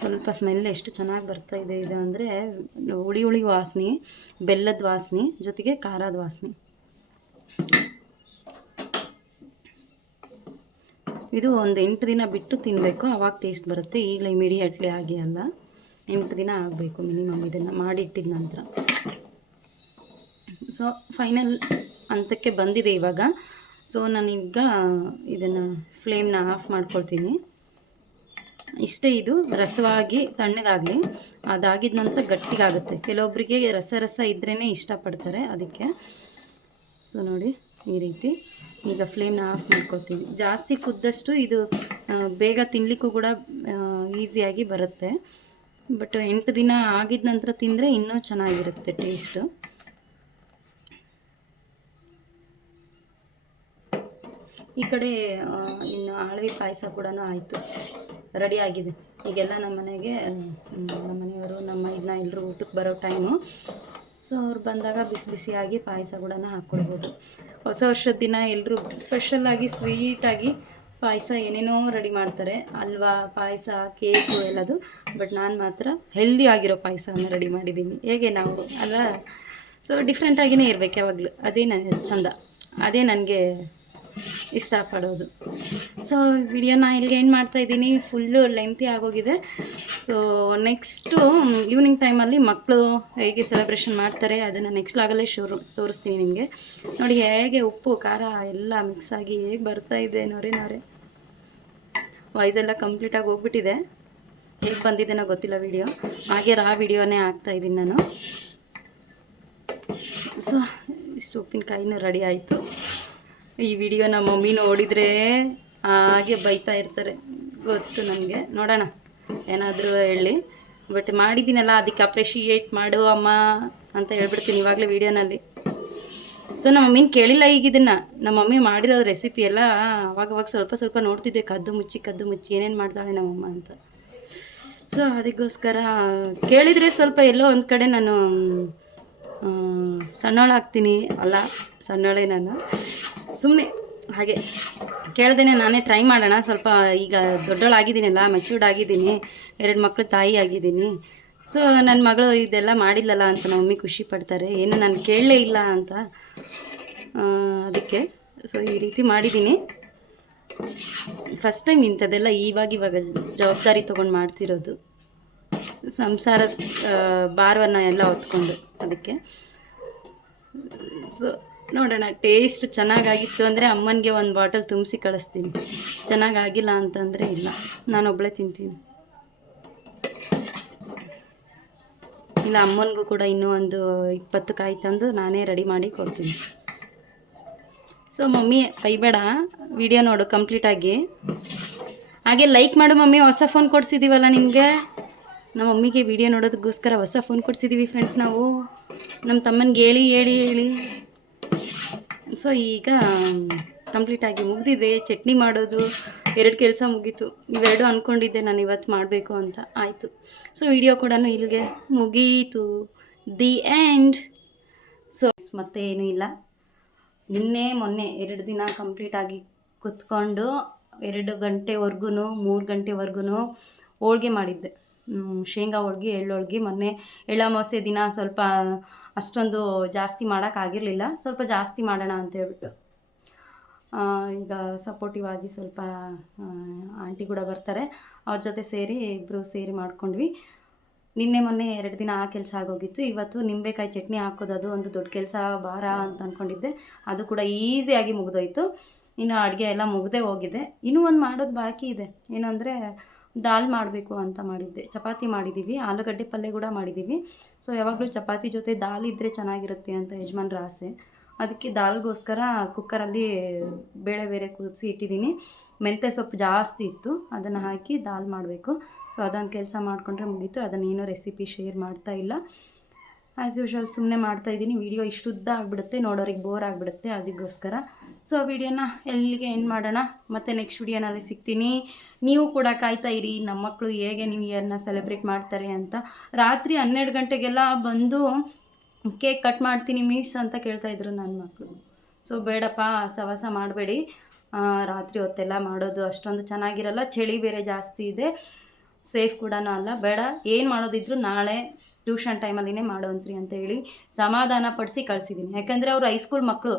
ಸ್ವಲ್ಪ ಸ್ಮೆಲ್ ಎಷ್ಟು ಚೆನ್ನಾಗಿ ಬರ್ತಾ ಇದೆ ಇದು ಅಂದರೆ, ಹುಳಿ ವಾಸನೆ, ಬೆಲ್ಲದ ವಾಸನೆ, ಜೊತೆಗೆ ಖಾರದ ವಾಸನೆ. ಇದು ಒಂದು 8 ದಿನ ಬಿಟ್ಟು ತಿನ್ನಬೇಕು, ಆವಾಗ ಟೇಸ್ಟ್ ಬರುತ್ತೆ. ಈಗಲೇ ಇಮಿಡಿಯೇಟ್ಲಿ ಆಗಿ ಅಲ್ಲ, 8 ದಿನ ಆಗಬೇಕು ಮಿನಿಮಮ್ ಇದನ್ನು ಮಾಡಿ ಇಟ್ಟಿದ ನಂತರ. ಸೊ ಫೈನಲ್ ಹಂತಕ್ಕೆ ಬಂದಿದೆ ಇವಾಗ. ಸೊ ನಾನೀಗ ಇದನ್ನು ಫ್ಲೇಮ್ನ ಆಫ್ ಮಾಡ್ಕೊಳ್ತೀನಿ. ಇಷ್ಟೇ, ಇದು ರಸವಾಗಿ ತಣ್ಣಗಾಗಲಿ. ಅದಾಗಿದ ನಂತರ ಗಟ್ಟಿಗಾಗುತ್ತೆ. ಕೆಲವೊಬ್ಬರಿಗೆ ರಸ ಇದ್ರೇ ಇಷ್ಟಪಡ್ತಾರೆ, ಅದಕ್ಕೆ. ಸೊ ನೋಡಿ ಈ ರೀತಿ. ಈಗ ಫ್ಲೇಮ್ನ ಆಫ್ ಮಾಡ್ಕೊಳ್ತೀನಿ. ಜಾಸ್ತಿ ಕುದ್ದಷ್ಟು ಇದು ಬೇಗ ತಿನ್ನಲಿಕ್ಕೂ ಕೂಡ ಈಸಿಯಾಗಿ ಬರುತ್ತೆ. ಬಟ್ 8 ದಿನ ಆಗಿದ ನಂತರ ತಿಂದರೆ ಇನ್ನೂ ಚೆನ್ನಾಗಿರುತ್ತೆ ಟೇಸ್ಟು. ಈ ಕಡೆ ಇನ್ನು ಆಳ್ವಿ ಪಾಯಸ ಕೂಡ ಆಯಿತು, ರೆಡಿ ಆಗಿದೆ. ಈಗೆಲ್ಲ ನಮ್ಮ ಮನೆಗೆ ನಮ್ಮ ಮನೆಯವರು ಇದನ್ನ ಎಲ್ಲರೂ ಊಟಕ್ಕೆ ಬರೋ ಟೈಮು. ಸೊ ಅವ್ರು ಬಂದಾಗ ಬಿಸಿಯಾಗಿ ಪಾಯಸ ಕೂಡ ಹಾಕ್ಕೊಳ್ಬೋದು. ಹೊಸ ವರ್ಷದ ದಿನ ಎಲ್ಲರೂ ಸ್ಪೆಷಲ್ಲಾಗಿ ಸ್ವೀಟಾಗಿ ಪಾಯಸ ಏನೇನೋ ರೆಡಿ ಮಾಡ್ತಾರೆ, ಹಲ್ವಾ, ಪಾಯಸ, ಕೇಕು ಎಲ್ಲದು. ಬಟ್ ನಾನು ಮಾತ್ರ ಹೆಲ್ದಿ ಆಗಿರೋ ಪಾಯಸವನ್ನು ರೆಡಿ ಮಾಡಿದ್ದೀನಿ. ಹೇಗೆ ನಾವು ಅಲ್ವಾ? ಸೊ ಡಿಫ್ರೆಂಟಾಗಿಯೇ ಇರಬೇಕು ಯಾವಾಗಲೂ, ಅದೇ ನನ್ನ ಚಂದ, ಅದೇ ನನಗೆ ಇಷ್ಟಪಡೋದು. ಸೊ ವಿಡಿಯೋನ ಇಲ್ಲಿಗೆ ಎಂಡ್ ಮಾಡ್ತಾಯಿದ್ದೀನಿ. ಫುಲ್ಲು ಲೆಂತಿ ಆಗೋಗಿದೆ. ಸೊ ನೆಕ್ಸ್ಟು ಈವ್ನಿಂಗ್ ಟೈಮಲ್ಲಿ ಮಕ್ಕಳು ಹೇಗೆ ಸೆಲೆಬ್ರೇಷನ್ ಮಾಡ್ತಾರೆ ಅದನ್ನು ನೆಕ್ಸ್ಟ್ ಲಾಗಲ್ಲೇ ತೋರಿಸ್ತೀನಿ ನಿಮಗೆ. ನೋಡಿ ಹೇಗೆ ಉಪ್ಪು ಖಾರ ಎಲ್ಲ ಮಿಕ್ಸ್ ಆಗಿ ಹೇಗೆ ಬರ್ತಾಯಿದೆ ನೊರೆ ವಾಯ್ಸೆಲ್ಲ ಕಂಪ್ಲೀಟಾಗಿ ಹೋಗ್ಬಿಟ್ಟಿದೆ. ಹೇಗೆ ಬಂದಿದ್ದೇನೋ ಗೊತ್ತಿಲ್ಲ ವಿಡಿಯೋ, ಹಾಗೆ ವಿಡಿಯೋನೇ ಹಾಕ್ತಾಯಿದ್ದೀನಿ ನಾನು. ಸೊ ಇಷ್ಟು ಉಪ್ಪಿನಕಾಯಿನೂ ರೆಡಿ ಆಯಿತು. ಈ ವಿಡಿಯೋ ನಮ್ಮ ಮಮ್ಮಿ ನೋಡಿದರೆ ಹಾಗೆ ಬೈತಾ ಇರ್ತಾರೆ, ಗೊತ್ತು ನನಗೆ. ನೋಡೋಣ ಏನಾದರೂ ಹೇಳಿ, ಬಟ್ ಮಾಡಿದ್ದೀನಲ್ಲ ಅದಕ್ಕೆ ಅಪ್ರಿಷಿಯೇಟ್ ಮಾಡು ಅಮ್ಮ ಅಂತ ಹೇಳ್ಬಿಡ್ತೀನಿ ಇವಾಗಲೇ ವಿಡಿಯೋನಲ್ಲಿ. ಸೊ ನಮ್ಮ ಮಮ್ಮಿನ ಕೇಳಿಲ್ಲ ಈಗ ಇದನ್ನು. ನಮ್ಮ ಮಮ್ಮಿ ಮಾಡಿರೋ ರೆಸಿಪಿ ಎಲ್ಲ ಅವಾಗವಾಗ ಸ್ವಲ್ಪ ನೋಡ್ತಿದ್ದೆ, ಕದ್ದು ಮುಚ್ಚಿ ಏನೇನು ಮಾಡ್ತಾಳೆ ನಮ್ಮಮ್ಮ ಅಂತ. ಸೊ ಅದಕ್ಕೋಸ್ಕರ ಕೇಳಿದರೆ ಸ್ವಲ್ಪ ಎಲ್ಲೋ ಒಂದು ಕಡೆ ನಾನು ಸಣ್ಣೋಳಾಗ್ತೀನಿ, ಅಲ್ಲ ಸಣ್ಣೋಳೆ ನಾನು, ಸುಮ್ಮನೆ ಹಾಗೆ ಕೇಳ್ದೇನೆ ನಾನೇ ಟ್ರೈ ಮಾಡೋಣ. ಸ್ವಲ್ಪ ಈಗ ದೊಡ್ಡೋಳಾಗಿದ್ದೀನಲ್ಲ, ಮೆಚ್ಯೂರ್ಡ್ ಆಗಿದ್ದೀನಿ, 2 ಮಕ್ಕಳು ತಾಯಿ ಆಗಿದ್ದೀನಿ. ಸೊ ನನ್ನ ಮಗಳು ಇದೆಲ್ಲ ಮಾಡಿಲ್ಲಲ್ಲ ಅಂತ ನಮ್ಮ ಮಮ್ಮಿ ಖುಷಿ ಪಡ್ತಾರೆ, ಏನು ನಾನು ಕೇಳಲೇ ಇಲ್ಲ ಅಂತ. ಅದಕ್ಕೆ ಸೊ ಈ ರೀತಿ ಮಾಡಿದ್ದೀನಿ. ಫಸ್ಟ್ ಟೈಮ್ ಇಂಥದ್ದೆಲ್ಲ ಇವಾಗ ಜವಾಬ್ದಾರಿ ತೊಗೊಂಡು ಮಾಡ್ತಿರೋದು, ಸಂಸಾರದ ಭಾರವನ್ನು ಎಲ್ಲ ಹೊತ್ಕೊಂಡು. ಅದಕ್ಕೆ ಸೊ ನೋಡೋಣ, ಟೇಸ್ಟ್ ಚೆನ್ನಾಗಾಗಿತ್ತು ಅಂದರೆ ಅಮ್ಮನಿಗೆ ಒಂದು ಬಾಟಲ್ ತುಂಬಿಸಿ ಕಳಿಸ್ತೀನಿ. ಚೆನ್ನಾಗಾಗಿಲ್ಲ ಅಂತಂದರೆ ಇಲ್ಲ, ನಾನೊಬ್ಬಳೇ ತಿಂತೀನಿ. ಇಲ್ಲ ಅಮ್ಮನಿಗೂ ಕೂಡ ಇನ್ನೂ ಒಂದು 20 ಕಾಯಿ ತಂದು ನಾನೇ ರೆಡಿ ಮಾಡಿ ಕೊಡ್ತೀನಿ. ಸೊ ಮಮ್ಮಿ ಕೈಬೇಡ, ವಿಡಿಯೋ ನೋಡು ಕಂಪ್ಲೀಟಾಗಿ. ಹಾಗೆ ಲೈಕ್ ಮಾಡು ಮಮ್ಮಿ, ಹೊಸ ಫೋನ್ ಕೊಡಿಸಿದ್ದೀವಲ್ಲ ನಿಮಗೆ. ನಮ್ಮ ಮಮ್ಮಿಗೆ ವಿಡಿಯೋ ನೋಡೋದಕ್ಕೋಸ್ಕರ ಹೊಸ ಫೋನ್ ಕೊಡಿಸಿದ್ದೀವಿ ಫ್ರೆಂಡ್ಸ್ ನಾವು, ನಮ್ಮ ತಮ್ಮನಿಗೆ ಹೇಳಿ. ಸೊ ಈಗ ಕಂಪ್ಲೀಟಾಗಿ ಮುಗಿದಿದೆ. ಚಟ್ನಿ ಮಾಡೋದು 2 ಕೆಲಸ ಮುಗೀತು. ಇವೆರಡು ಅಂದ್ಕೊಂಡಿದ್ದೆ ನಾನು ಇವತ್ತು ಮಾಡಬೇಕು ಅಂತ, ಆಯಿತು. ಸೊ ವಿಡಿಯೋ ಕೂಡ ಇಲ್ಲಿಗೆ ಮುಗೀತು, ದಿ ಎಂಡ್. ಸೊ ಮತ್ತೆ ಏನೂ ಇಲ್ಲ, ಮೊನ್ನೆ 2 ದಿನ ಕಂಪ್ಲೀಟಾಗಿ ಕುತ್ಕೊಂಡು 2 ಗಂಟೆವರೆಗೂ 3 ಗಂಟೆವರೆಗೂ ಹೋಳ್ಗೆ ಮಾಡಿದ್ದೆ. ಶೇಂಗಾ ಹೋಳ್ಗೆ, ಎಳ್ಳು ಹೋಳ್ಗೆ. ಮೊನ್ನೆ ಎಳ್ಳಮಾವಾಸ್ಯೆ ದಿನ ಸ್ವಲ್ಪ ಅಷ್ಟೊಂದು ಜಾಸ್ತಿ ಮಾಡೋಕ್ಕಾಗಿರಲಿಲ್ಲ, ಸ್ವಲ್ಪ ಜಾಸ್ತಿ ಮಾಡೋಣ ಅಂತ ಹೇಳ್ಬಿಟ್ಟು ಈಗ ಸಪೋರ್ಟಿವ್ ಆಗಿ ಸ್ವಲ್ಪ ಆಂಟಿ ಕೂಡ ಬರ್ತಾರೆ, ಅವ್ರ ಜೊತೆ ಸೇರಿ ಇಬ್ಬರು ಸೇರಿ ಮಾಡ್ಕೊಂಡ್ವಿ. ಮೊನ್ನೆ 2 ದಿನ ಆ ಕೆಲಸ ಆಗೋಗಿತ್ತು. ಇವತ್ತು ನಿಂಬೆಕಾಯಿ ಚಟ್ನಿ ಹಾಕೋದು, ಅದು ಒಂದು ದೊಡ್ಡ ಕೆಲಸ ಭಾರ ಅಂತ ಅಂದ್ಕೊಂಡಿದ್ದೆ, ಅದು ಕೂಡ ಈಸಿಯಾಗಿ ಮುಗಿದೋಯ್ತು. ಇನ್ನು ಅಡುಗೆ ಎಲ್ಲ ಮುಗ್ದೇ ಹೋಗಿದೆ. ಇನ್ನೂ ಒಂದು ಮಾಡೋದು ಬಾಕಿ ಇದೆ, ಏನು ಅಂದರೆ ದಾಲ್ ಮಾಡಬೇಕು ಅಂತ ಮಾಡಿದ್ದೆ. ಚಪಾತಿ ಮಾಡಿದ್ದೀವಿ, ಆಲೂಗಡ್ಡೆ ಪಲ್ಯ ಕೂಡ ಮಾಡಿದ್ದೀವಿ. ಸೊ ಯಾವಾಗಲೂ ಚಪಾತಿ ಜೊತೆ ದಾಲ್ ಇದ್ದರೆ ಚೆನ್ನಾಗಿರುತ್ತೆ ಅಂತ ಯಜಮಾನ್ರ ಆಸೆ. ಅದಕ್ಕೆ ದಾಲ್ಗೋಸ್ಕರ ಕುಕ್ಕರಲ್ಲಿ ಬೇಳೆ ಕುದಿಸಿ ಇಟ್ಟಿದ್ದೀನಿ. ಮೆಂತ್ಯ ಸೊಪ್ಪು ಜಾಸ್ತಿ ಇತ್ತು, ಅದನ್ನು ಹಾಕಿ ದಾಲ್ ಮಾಡಬೇಕು. ಸೊ ಅದೊಂದು ಕೆಲಸ ಮಾಡಿಕೊಂಡ್ರೆ ಮುಗೀತು. ಅದನ್ನೇನೋ ರೆಸಿಪಿ ಶೇರ್ ಮಾಡ್ತಾ ಇಲ್ಲ, ಆ್ಯಸ್ ಯೂಶ್ವಲ್ ಸುಮ್ಮನೆ ಮಾಡ್ತಾಯಿದ್ದೀನಿ. ವಿಡಿಯೋ ಇಷ್ಟು ಉದ್ದ ಆಗಿಬಿಡುತ್ತೆ, ನೋಡೋರಿಗೆ ಬೋರ್ ಆಗಿಬಿಡುತ್ತೆ, ಅದಕ್ಕೋಸ್ಕರ. ಸೊ ವಿಡಿಯೋನ ಎಲ್ಲಿಗೆ ಎಂಡ್ ಮಾಡೋಣ, ಮತ್ತು ನೆಕ್ಸ್ಟ್ ವಿಡಿಯೋನಲ್ಲಿ ಸಿಗ್ತೀನಿ. ನೀವು ಕೂಡ ಕಾಯ್ತಾ ಇರಿ, ನಮ್ಮ ಮಕ್ಕಳು ಹೇಗೆ ನ್ಯೂ ಇಯರ್ನ ಸೆಲೆಬ್ರೇಟ್ ಮಾಡ್ತಾರೆ ಅಂತ. ರಾತ್ರಿ 12 ಗಂಟೆಗೆಲ್ಲ ಬಂದು ಕೇಕ್ ಕಟ್ ಮಾಡ್ತೀನಿ ಮಿಸ್ ಅಂತ ಕೇಳ್ತಾಯಿದ್ರು ನನ್ನ ಮಕ್ಕಳು. ಸೊ ಬೇಡಪ್ಪ, ಸವಾಸ ಮಾಡಬೇಡಿ, ರಾತ್ರಿ ಹೊತ್ತೆಲ್ಲ ಮಾಡೋದು ಅಷ್ಟೊಂದು ಚೆನ್ನಾಗಿರಲ್ಲ, ಚಳಿ ಬೇರೆ ಜಾಸ್ತಿ ಇದೆ, ಸೇಫ್ ಕೂಡ ಅಲ್ಲ, ಬೇಡ, ಏನು ಮಾಡೋದಿದ್ರು ನಾಳೆ ಟ್ಯೂಷನ್ ಟೈಮಲ್ಲಿನೇ ಮಾಡೋವಂತ್ರಿ ಅಂತ ಹೇಳಿ ಸಮಾಧಾನ ಪಡಿಸಿ ಕಳಿಸಿದ್ದೀನಿ. ಯಾಕಂದರೆ ಅವರು ಹೈಸ್ಕೂಲ್ ಮಕ್ಕಳು,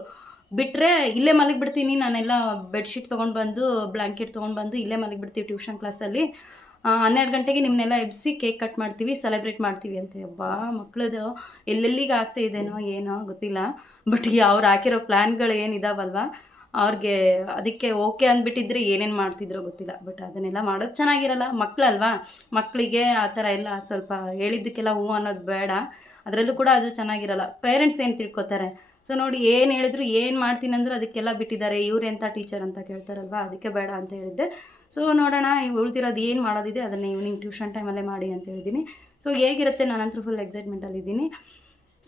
ಬಿಟ್ಟರೆ ಇಲ್ಲೇ ಮಲಗಿಬಿಡ್ತೀನಿ ನಾನೆಲ್ಲ. ಬೆಡ್ಶೀಟ್ ತೊಗೊಂಡು ಬಂದು, ಬ್ಲ್ಯಾಂಕೆಟ್ ತೊಗೊಂಡು ಬಂದು ಇಲ್ಲೇ ಮಲಗಿಬಿಡ್ತೀವಿ ಟ್ಯೂಷನ್ ಕ್ಲಾಸಲ್ಲಿ. 12 ಗಂಟೆಗೆ ನಿಮ್ಮನ್ನೆಲ್ಲ ಎಬ್ಬಿಸಿ ಕೇಕ್ ಕಟ್ ಮಾಡ್ತೀವಿ, ಸೆಲೆಬ್ರೇಟ್ ಮಾಡ್ತೀವಿ ಅಂತ. ಮಕ್ಕಳದು ಎಲ್ಲೆಲ್ಲಿಗೆ ಆಸೆ ಇದೆನೋ ಏನೋ ಗೊತ್ತಿಲ್ಲ, ಬಟ್ ಅವ್ರು ಹಾಕಿರೋ ಪ್ಲ್ಯಾನ್ಗಳು ಏನಿದಾವಲ್ವ ಅವ್ರಿಗೆ ಅದಕ್ಕೆ ಓಕೆ ಅಂದ್ಬಿಟ್ಟಿದ್ರೆ ಏನೇನು ಮಾಡ್ತಿದ್ರೋ ಗೊತ್ತಿಲ್ಲ. ಬಟ್ ಅದನ್ನೆಲ್ಲ ಮಾಡೋದು ಚೆನ್ನಾಗಿರಲ್ಲ, ಮಕ್ಕಳಲ್ವಾ, ಮಕ್ಕಳಿಗೆ ಆ ಥರ ಎಲ್ಲ ಸ್ವಲ್ಪ ಹೇಳಿದ್ದಕ್ಕೆಲ್ಲ ಹ್ಞೂ ಅನ್ನೋದು ಬೇಡ. ಅದರಲ್ಲೂ ಕೂಡ ಅದು ಚೆನ್ನಾಗಿರಲ್ಲ. ಪೇರೆಂಟ್ಸ್ ಏನು ತಿಳ್ಕೊತಾರೆ. ಸೊ ನೋಡಿ, ಏನು ಹೇಳಿದ್ರು, ಏನು ಮಾಡ್ತೀನಿ ಅಂದರೂ ಅದಕ್ಕೆಲ್ಲ ಬಿಟ್ಟಿದ್ದಾರೆ, ಎಂಥ ಟೀಚರ್ ಅಂತ ಕೇಳ್ತಾರಲ್ವ, ಅದಕ್ಕೆ ಬೇಡ ಅಂತ ಹೇಳಿದ್ದೆ. ಸೊ ನೋಡೋಣ, ಉಳಿದಿರೋದು ಏನು ಮಾಡೋದಿದೆ ಅದನ್ನು ಈವ್ನಿಂಗ್ ಟ್ಯೂಷನ್ ಟೈಮಲ್ಲೇ ಮಾಡಿ ಅಂತ ಹೇಳಿದ್ದೀನಿ. ಸೊ ಹೇಗಿರುತ್ತೆ, ನಾನಂತೂ ಫುಲ್ ಎಕ್ಸೈಟ್ಮೆಂಟಲ್ಲಿದ್ದೀನಿ,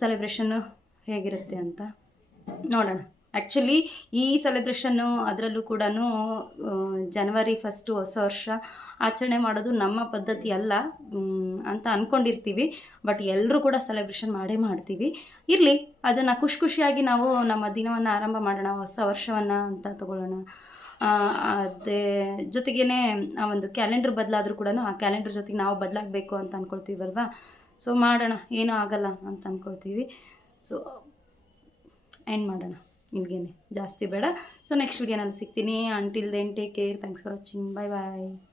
ಸೆಲೆಬ್ರೇಷನ್ನು ಹೇಗಿರುತ್ತೆ ಅಂತ ನೋಡೋಣ. ಆ್ಯಕ್ಚುಲಿ ಈ ಸೆಲೆಬ್ರೇಷನ್ನು ಅದರಲ್ಲೂ ಕೂಡ ಜನವರಿ 1 ಹೊಸ ವರ್ಷ ಆಚರಣೆ ಮಾಡೋದು ನಮ್ಮ ಪದ್ಧತಿ ಅಲ್ಲ ಅಂತ ಅಂದ್ಕೊಂಡಿರ್ತೀವಿ. ಬಟ್ ಎಲ್ಲರೂ ಕೂಡ ಸೆಲೆಬ್ರೇಷನ್ ಮಾಡೇ ಮಾಡ್ತೀವಿ. ಇರಲಿ, ಅದನ್ನು ಖುಷಿಯಾಗಿ ನಾವು ನಮ್ಮ ದಿನವನ್ನು ಆರಂಭ ಮಾಡೋಣ, ಹೊಸ ವರ್ಷವನ್ನು ಅಂತ ತಗೊಳ್ಳೋಣ. ಅದೇ ಜೊತೆಗೇ ಆ ಒಂದು ಕ್ಯಾಲೆಂಡ್ರ್ ಬದಲಾದರೂ ಕೂಡ ಆ ಕ್ಯಾಲೆಂಡ್ರ್ ಜೊತೆಗೆ ನಾವು ಬದಲಾಗಬೇಕು ಅಂತ ಅಂದ್ಕೊಳ್ತೀವಲ್ವ. ಸೊ ಮಾಡೋಣ, ಏನೂ ಆಗಲ್ಲ ಅಂತ ಅಂದ್ಕೊಳ್ತೀವಿ. ಸೊ ಎಂಡ್ ಮಾಡೋಣ. ನಿಮಗೇನೆ ಜಾಸ್ತಿ ಬೇಡ. ಸೊ ನೆಕ್ಸ್ಟ್ ವಿಡಿಯೋನಲ್ಲಿ ಸಿಗ್ತೀನಿ. Until then take care. Thanks for watching. Bye bye.